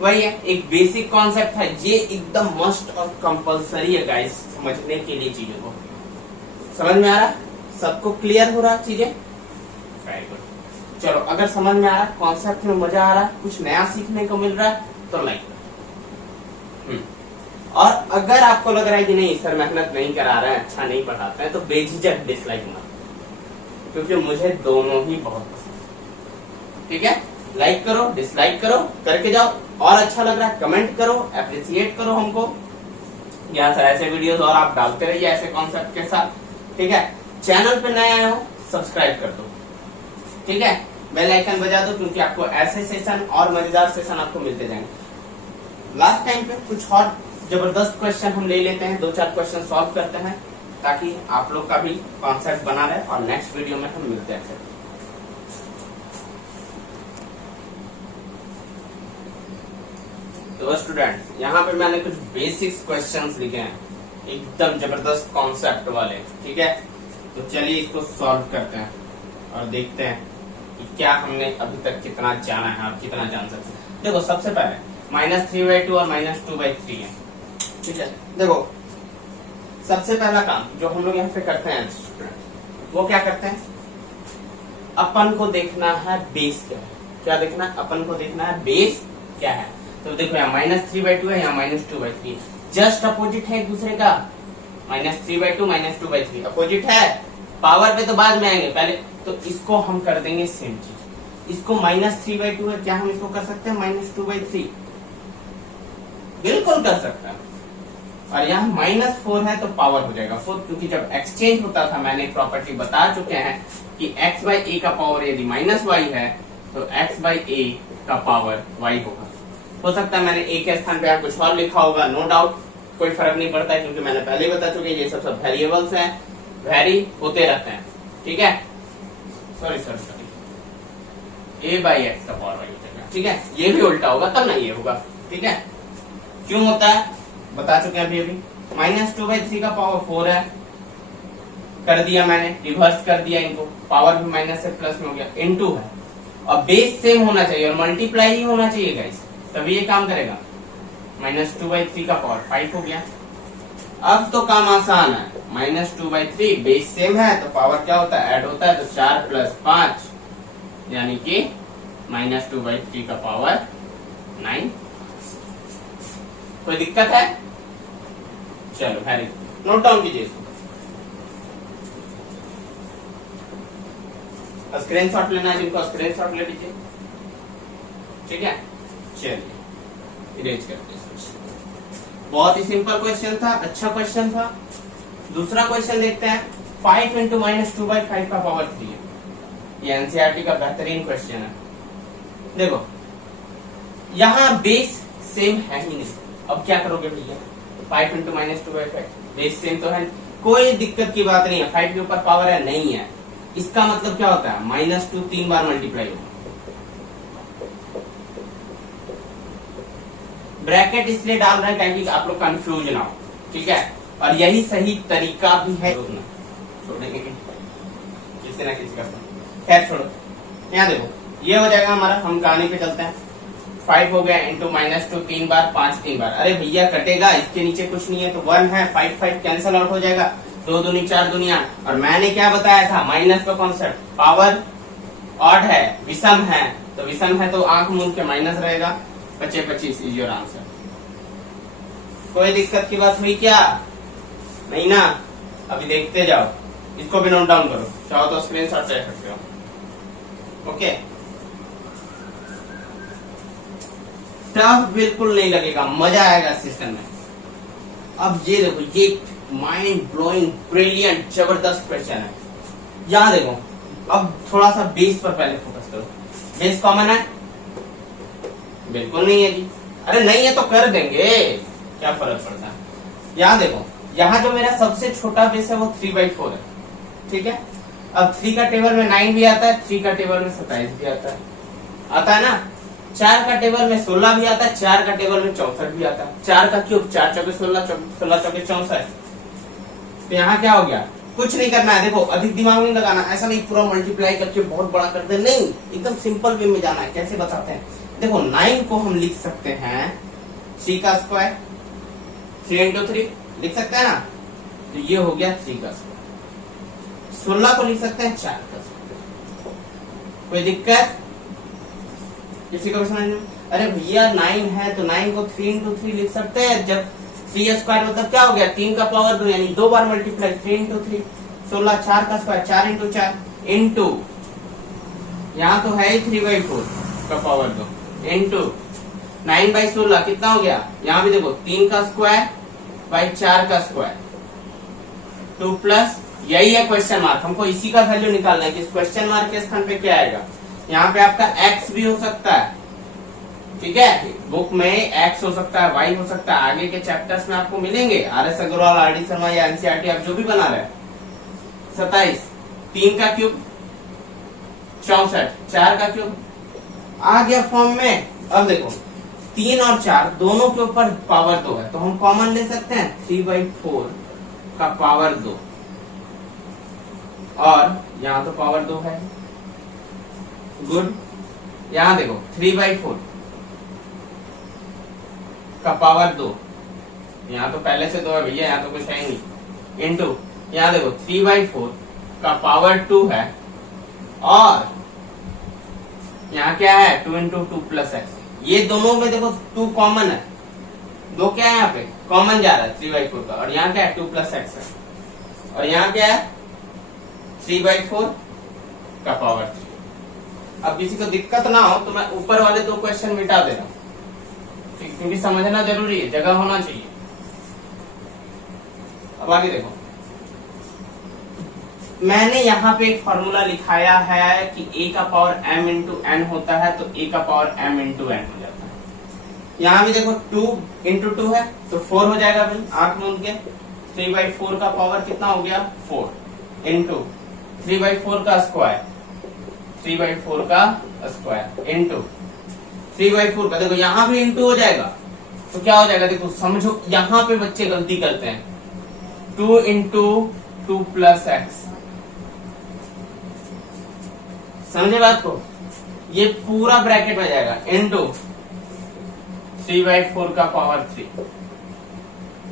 वही है, एक बेसिक कॉन्सेप्ट है, ये एकदम मस्ट और कंपलसरी है गाइस समझने के लिए। चीजों को समझ में आ रहा, सबको क्लियर हो रहा चीजें? Very good. चलो, अगर समझ में आ रहा, कॉन्सेप्ट में मजा आ रहा, कुछ नया सीखने को मिल रहा है तो लाइक। और अगर आपको लग रहा है कि नहीं सर मेहनत नहीं करा रहे हैं, अच्छा नहीं पढ़ाते हैं, तो बेझिझक डिसलाइक मत, क्योंकि मुझे दोनों ही बहुत पसंद। ठीक है, लाइक करो डिसलाइक करो करके जाओ, और अच्छा लग रहा है कमेंट करो, अप्रिशिएट करो हमको। यहाँ सर ऐसे वीडियोस और आप डालते रहिए ऐसे कॉन्सेप्ट के साथ। ठीक है, चैनल पे नए आए हो सब्सक्राइब कर दो। ठीक है, बेल आइकन बजा दो, क्योंकि आपको ऐसे सेशन और मजेदार सेशन आपको मिलते जाएंगे। लास्ट टाइम पे कुछ और जबरदस्त क्वेश्चन हम ले लेते हैं, 2-4 क्वेश्चन सॉल्व करते हैं, ताकि आप लोग का भी कॉन्सेप्ट बना रहे, और नेक्स्ट वीडियो में हम मिलते हैं फिर। तो स्टूडेंट्स, यहाँ पे मैंने कुछ बेसिक्स क्वेश्चंस लिखे हैं, एकदम जबरदस्त कॉन्सेप्ट वाले। ठीक है, तो चलिए इसको सॉल्व करते हैं और देखते हैं कि क्या हमने अभी तक कितना जाना है और कितना जान सकते हैं। देखो, सबसे पहले -3/2 और -2/3 है। ठीक है, देखो सबसे पहला काम जो हम लोग यहाँ पे करते हैं स्टूडेंट, वो क्या करते हैं, अपन को देखना है बेस क्या है। क्या देखना है? अपन को देखना है बेस क्या है। तो देखो यहाँ -3/2 है, यहाँ -2/3, जस्ट अपोजिट है एक दूसरे का। -3/2 -2/3 अपोजिट है, पावर पे तो बाद में आएंगे, पहले तो इसको हम कर देंगे सेम चीज। इसको -3/2 है, क्या हम इसको कर सकते हैं -2/3? बिल्कुल कर सकते हैं। और यहाँ -4 है तो पावर हो जाएगा 4, क्योंकि जब एक्सचेंज होता था, मैंने प्रॉपर्टी बता चुके हैं कि x/a का पावर यदि -y है तो x/a का पावर y होगा। हो सकता है मैंने a के स्थान पे यहाँ कुछ और लिखा होगा, नो डाउट, कोई फर्क नहीं पड़ता है, क्योंकि मैंने पहले ही बता चुके ये सब वेरिएबल्स हैं, वेरी होते रहते हैं। ठीक है, सॉरी a/x का पावर y हो जाएगा। ठीक है, ये भी उल्टा होगा तब ना ये होगा। ठीक है, क्यों होता है बता चुके हैं अभी। -2/3 का पावर 4 है, कर दिया मैंने, रिवर्स कर दिया इनको, पावर भी माइनस से प्लस में हो गया, इनटू है, और बेस सेम होना चाहिए और मल्टीप्लाई ही होना चाहिए गाइस, तभी ये काम करेगा। -2/3 का पावर 5 हो गया। अब तो काम आसान है, -2/3 बेस सेम है तो पावर क्या होता है, ऐड होता है, तो 4 + 5 यानी कि -2/3 का पावर 9। कोई दिक्कत है? चलो वेरी गुड, नोट डाउन कीजिए इसको। स्क्रीनशॉट लेना है जिनको, स्क्रीनशॉट ले लीजिए। ठीक है, चलिए इरेज करते हैं। बहुत ही सिंपल क्वेश्चन था, अच्छा क्वेश्चन था। दूसरा क्वेश्चन देखते हैं। 5 × -2/5 का पावर 3 है, ये एनसीईआरटी का बेहतरीन क्वेश्चन है। देखो यहाँ बेस सेम है ही नहीं, अब क्या करोगे भैया? 5 × -2/5 बेस सेम तो है, कोई दिक्कत की बात नहीं है। 5 के ऊपर पावर है नहीं है, इसका मतलब क्या होता है, -2 3 बार मल्टीप्लाई होगा। ब्रैकेट इसलिए डाल रहे हैं ताकि आप लोग कंफ्यूज ना हो। ठीक है, और यही सही तरीका भी है। छोड़ेंगे किसी ना किसी का, खैर छोड़ो। यहाँ देखो ये हो जाएगा हमारा, हम कहानी पे चलते हैं। 5 हो गया इंटू -2 3 बार, 5 3 बार। अरे भैया कटेगा, इसके नीचे कुछ नहीं है तो 1 है, 5 कैंसिल आउट हो जाएगा, 2 दूनी 4 दूनी 8। और मैंने क्या बताया था, माइनस का कॉन्सेप्ट, पावर ऑड है, विषम है, तो विषम है तो आंख मूंद के माइनस रहेगा। 25 इज योर आंसर। कोई दिक्कत की बात हुई क्या? नहीं ना? अभी देखते जाओ, इसको भी नोट डाउन करो, चाहो तो स्क्रीनशॉट ले सकते हो। ओके, टफ बिल्कुल नहीं लगेगा, मजा आएगा सिस्टम में। अब ये देखो, ये माइंड ब्लोइंग ब्रिलियंट जबरदस्त क्वेश्चन है। यहाँ देखो, अब थोड़ा सा बेस पर पहले फोकस करो। बेस कॉमन है? बिल्कुल नहीं है जी। अरे नहीं है तो कर देंगे, क्या फर्क पड़ता है। यहाँ देखो, यहाँ जो मेरा सबसे छोटा बेस है वो 3/4 है। ठीक है, अब 3 का टेबल में 9 भी आता है, 3 का टेबल में 27 भी आता है ना। 4 का टेबल में 16 भी आता है, 4 का टेबल में 64 भी आता है। 4 का क्यूब 4 × 16, 16 × 64। तो यहाँ क्या हो गया, कुछ नहीं करना है, देखो अधिक दिमाग नहीं लगाना, ऐसा नहीं पूरा मल्टीप्लाई करके बहुत बड़ा कर दे, नहीं, एकदम सिंपल वे में जाना है। कैसे बताते हैं, देखो 9 को हम लिख सकते हैं 3 का स्क्वायर, 3 इंटू 3 लिख सकते हैं ना, तो ये हो गया 3 का स्क्वायर। 16 को लिख सकते हैं 4 का स्क्वायर। कोई दिक्कत किसी को भी समझ में? अरे भैया 9 है तो 9 को 3 इंटू 3 लिख सकते हैं, जब 3 स्क्वायर मतलब क्या हो गया, 3 का पावर 2 यानी 2 बार मल्टीप्लाई, 3 इंटू 3 16, 4 का स्क्वायर 4 इंटू 4 इंटू, यहाँ तो है ही 3/4 का पावर 2 इंटू 9/16 कितना हो गया, यहाँ भी देखो 3 का स्क्वायर बाई 4 का स्क्वायर 2 प्लस, यही है क्वेश्चन मार्क, हमको इसी का वैल्यू निकालना है कि इस क्वेश्चन मार्क के स्थान पे क्या आएगा। यहाँ पे आपका x भी हो सकता है, ठीक है, बुक में x हो सकता है, y हो सकता है, आगे के चैप्टर्स में आपको मिलेंगे, RS अग्रवाल, RD शर्मा या NCERT आप जो भी बना रहे। 27 3 का क्यूब 64 4 का क्यूब आ गया फॉर्म में। अब देखो 3 और 4 दोनों के ऊपर पावर 2 है, तो हम कॉमन ले सकते हैं 3/4 का पावर 2, और यहाँ तो पावर 2 है, गुड। यहाँ देखो 3/4 का पावर 2, यहाँ तो पहले से 2 है भैया, यहाँ तो कुछ है नहीं, इंटू यहाँ देखो 3/4 का पावर 2 है, और यहाँ क्या है 2 इंटू 2 प्लस एक्स, ये दोनों में देखो 2 कॉमन है, 2 क्या है यहाँ पे कॉमन जा रहा है 3/4 का, और यहाँ क्या है 2 प्लस एक्स है, और यहाँ क्या है 3/4 का पावर 3। अब किसी को दिक्कत ना हो तो मैं ऊपर वाले 2 क्वेश्चन मिटा दे रहा हूं, क्योंकि समझना जरूरी है, जगह होना चाहिए। अब आगे देखो, मैंने यहाँ पे एक फॉर्मूला लिखाया है कि a का पावर m इंटू n होता है, तो a का पावर m इंटू n हो जाता है। यहाँ भी देखो 2 इंटू 2 है तो 4 हो जाएगा भाई, 8 मूंद के 3/4 का पावर कितना हो गया 4 इंटू 3/4 का स्क्वायर, 3/4 का स्क्वायर इंटू 3/4 का, देखो यहाँ भी इंटू हो जाएगा, तो क्या हो जाएगा, देखो समझो यहाँ पे बच्चे गलती करते हैं, 2 इंटू 2 प्लस एक्स, समझे बात को, ये पूरा ब्रैकेट में जाएगा इंटू 3/4 का पावर 3।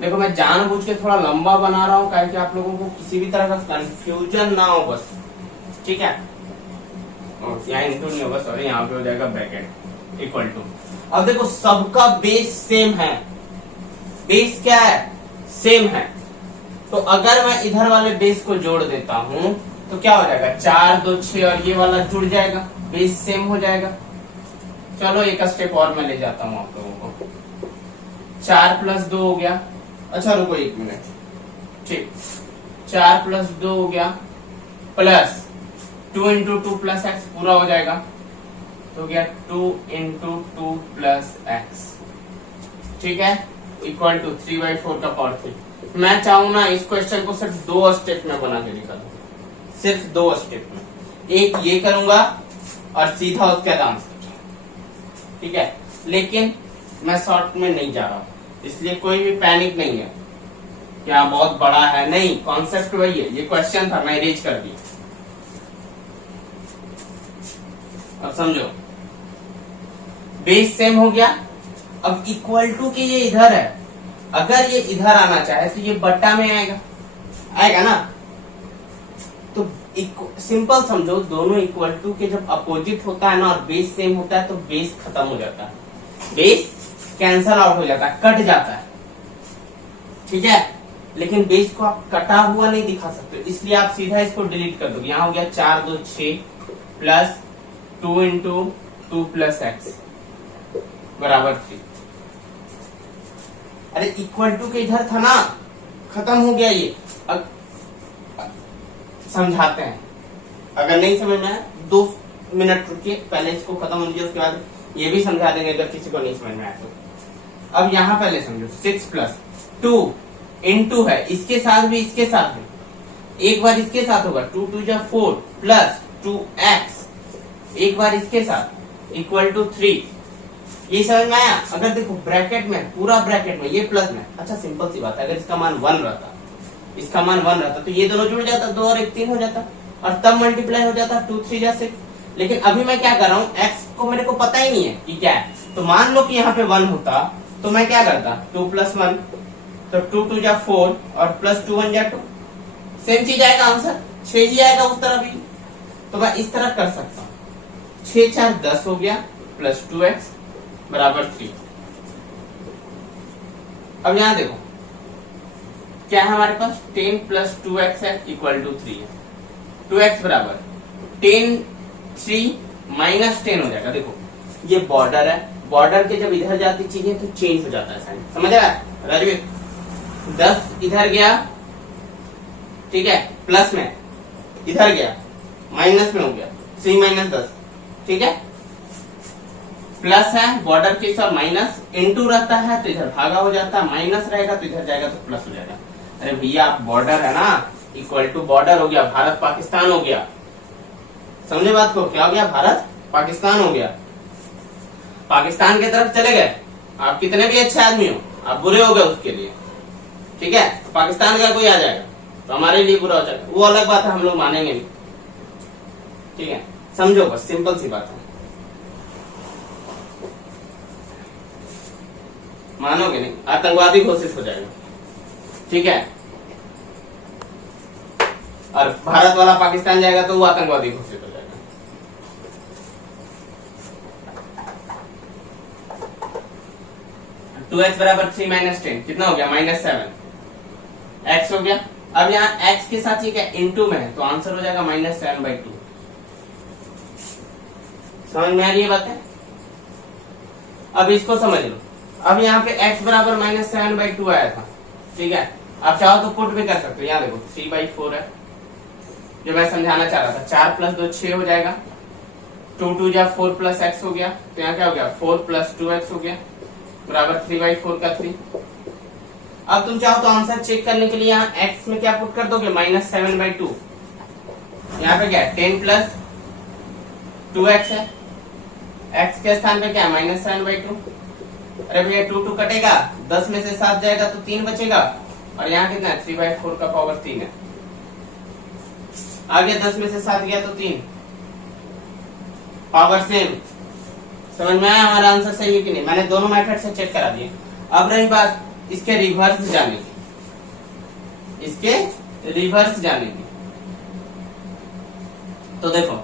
देखो मैं जानबूझ के थोड़ा लंबा बना रहा हूँ ताकि आप लोगों को किसी भी तरह का कंफ्यूजन ना हो, बस ठीक है। और यहाँ इंटू नहीं होगा, सॉरी, यहाँ पे हो जाएगा ब्रैकेट इक्वल टू। अब देखो सबका बेस सेम है, बेस क्या है सेम है, तो अगर मैं इधर वाले बेस को जोड़ देता हूं तो क्या हो जाएगा 4 2 6, और ये वाला जुड़ जाएगा, बेस सेम हो जाएगा। चलो एक स्टेप और मैं ले जाता हूं आप लोगों को, 4 + 2 हो गया, अच्छा रुको 1 मिनट, ठीक, 4 + 2 हो गया, प्लस 2 इंटू 2 प्लस एक्स पूरा हो जाएगा, तो हो गया 2 इंटू 2 प्लस एक्स, ठीक है, इक्वल टू 3/4 का पावर 3। मैं चाहूं ना इस क्वेश्चन को सिर्फ 2 स्टेप में बना के दिखा दूं, सिर्फ 2 स्टेप में, एक ये करूंगा और सीधा उसके बाद आंसर, ठीक है, लेकिन मैं शॉर्ट में नहीं जा रहा हूं, इसलिए कोई भी पैनिक नहीं है क्या बहुत बड़ा है, नहीं, कॉन्सेप्ट वही है, ये क्वेश्चन था मैं इरेज कर दिया। अब समझो बेस सेम हो गया, अब इक्वल टू के ये इधर है, अगर ये इधर आना चाहे तो ये बट्टा में आएगा, आएगा ना, तो सिंपल समझो, दोनों इक्वल टू के जब अपोजिट होता है ना और बेस सेम होता है तो बेस खत्म हो जाता है, बेस कैंसल आउट हो जाता है, कट जाता है, ठीक है, लेकिन बेस को आप कटा हुआ नहीं दिखा सकते, इसलिए आप सीधा इसको डिलीट कर दोगे। यहाँ हो गया 4 2 6 प्लस 2 इंटू 2 प्लस एक्स बराबर 3। अरे इक्वल टू के इधर था ना, खत्म हो गया ये। अब समझाते हैं, अगर नहीं समझ में आया 2 मिनट रुकिए, पहले इसको खत्म हो जाए, उसके बाद ये भी समझा देंगे अगर किसी को नहीं समझ में आया तो। अब यहाँ पहले समझो, 6 प्लस 2 इंटू है, इसके साथ भी इसके साथ भी, एक बार इसके साथ होगा 2 2 जा 4 प्लस 2x, एक बार इसके साथ इक्वल टू 3। ये समझ में आया? अगर देखो ब्रैकेट में, पूरा ब्रैकेट में, ये प्लस में, अच्छा सिंपल सी बात है, अगर इसका मान 1 रहता इसका मान 1 रहता तो ये दोनों जुड़ जाता, 2 और 1 3 हो जाता और तब मल्टीप्लाई हो जाता 2 3 जा 6। लेकिन अभी मैं क्या कर रहा हूँ, x को मेरे को पता ही नहीं है कि क्या है। तो मान लो कि यहाँ पे 1 होता तो मैं क्या करता, 2 + 1 तो 2 2 जा 4 और प्लस 2 1 जा 2, सेम चीज आएगा आंसर 6 ही आएगा उस तरह भी। तो मैं इस तरह कर सकता हूँ, 6 4 10 हो गया प्लस 2x बराबर 3। अब यहां देखो क्या है हमारे पास, 10 + 2x है इक्वल टू 3 है। 2x बराबर 10 3 - 10 हो जाएगा। देखो ये बॉर्डर है, बॉर्डर के जब इधर जाती चीजें तो चेंज हो जाता है साइन, समझ रहा है राजू? 10 इधर गया, ठीक है, प्लस में, इधर गया माइनस में हो गया, 3 - 10, ठीक है। प्लस है बॉर्डर के साथ, माइनस इनटू रहता है तो इधर भागा हो जाता है, माइनस रहेगा तो इधर जाएगा तो प्लस हो जाएगा। अरे भैया बॉर्डर है ना, इक्वल टू बॉर्डर हो गया, भारत पाकिस्तान हो गया, समझे बात को? क्या हो गया, भारत पाकिस्तान हो गया। पाकिस्तान की तरफ चले गए, आप कितने भी अच्छे आदमी हो, आप बुरे हो गए उसके लिए, ठीक है। पाकिस्तान का कोई आ जाएगा तो हमारे लिए बुरा हो जाएगा, वो अलग बात है, हम लोग मानेंगे नहीं, ठीक है। समझो बस, सिंपल सी बात है, मानोगे नहीं, आतंकवादी घोषित हो जाएगा, ठीक है। और भारत वाला पाकिस्तान जाएगा तो वो आतंकवादी घोषित हो जाएगा। 2x बराबर 3 - 10 कितना हो गया, -7 x हो गया। अब यहाँ x के साथ ये क्या इनटू में है तो आंसर हो जाएगा -7/2। समझ में आ रही है बातें? अब इसको समझ लो, अब यहाँ पे x बराबर -7/2 आया था, ठीक है। आप चाहो तो पुट भी कर सकते हो, यहाँ देखो 3/4 है जो मैं समझाना चाह रहा था। 4 + 2 6 हो जाएगा, 2 2 जा 4 + x हो गया, तो यहाँ क्या हो गया 4 + 2x हो गया बराबर 3/4 का 3। अब तुम चाहो तो आंसर चेक करने के लिए यहाँ x में क्या पुट कर दोगे, -7/2। यहाँ पे क्या है 10 + 2x है, x के स्थान पे क्या है -7/2। अरे भैया 2 2 कटेगा, 10 में से 7 जाएगा तो 3 बचेगा, और यहाँ कितना है 3/4 का पावर 3 है। आगे 10 में से 7 गया तो 3, पावर सेम। समझ में आया हमारा आंसर सही है कि नहीं? मैंने दोनों मेथड से चेक करा दिए। अब रही बात इसके रिवर्स जाने की, इसके रिवर्स जाने की, तो देखो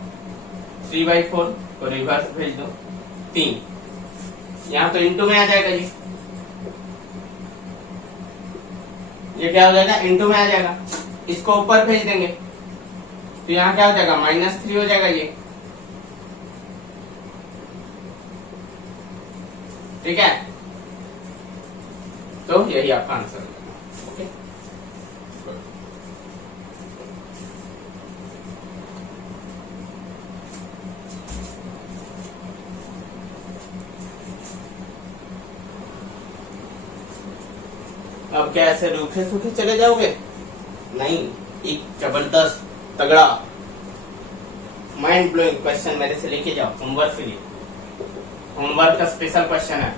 3/4 को रिवर्स भेज दो 3, यहाँ तो इंटू में आ जाएगा, ये क्या हो जाएगा इंटू में आ जाएगा। इसको ऊपर भेज देंगे तो यहाँ क्या हो जाएगा -3 हो जाएगा ये, ठीक है। तो यही आपका आंसर है, ओके। अब क्या ऐसे रूखे सूखे चले जाओगे? नहीं, एक जबरदस्त तगड़ा माइंड ब्लोइंग क्वेश्चन मेरे से लेके जाओ होमवर्क के लिए। होमवर्क का स्पेशल क्वेश्चन है,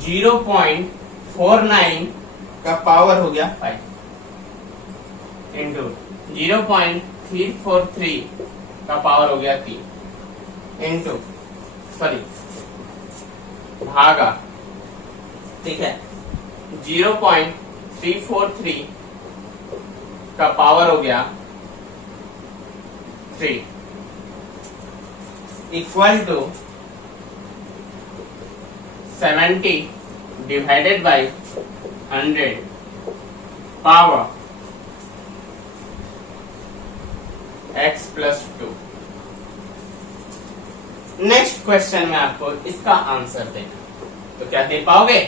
0.49 का पावर हो गया 5 इंटू 0.343 का पावर हो गया 3 इंटू भागा, ठीक है, 0.343 का पावर हो गया 3 equal to 70 divided by 100 power x + 2। Next question में आपको इसका आंसर देना, तो क्या दे पाओगे?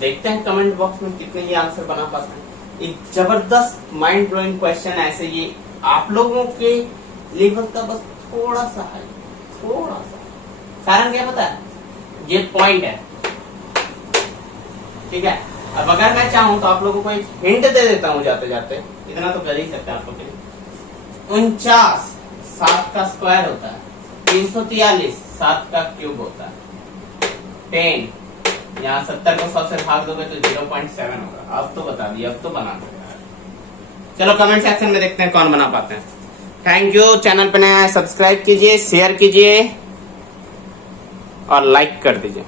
देखते हैं कमेंट बॉक्स में कितने ये आंसर बना पाते हैं। एक जबरदस्त माइंड ब्लोइंग क्वेश्चन ऐसे, ये आप लोगों के लेवल का बस थोड़ा सा है, थोड़ा सा। कारण क्या पता है? ये पॉइंट है, ठीक है। अब अगर मैं चाहूं तो आप लोगों को एक हिंट दे देता हूं जाते जाते, इतना तो कर ही सकते हैं आप लोग। 49 7 का स्क्वायर होता है, 343 7 का क्यूब होता है, 10 यहाँ 70 को 100 से भाग दोगे तो 0.7 होगा। अब तो बता दिया, अब तो बना दो यार। चलो कमेंट सेक्शन में देखते हैं कौन बना पाते हैं। Thank you. चैनल पे नया है सब्सक्राइब कीजिए, शेयर कीजिए और लाइक कर दीजिए।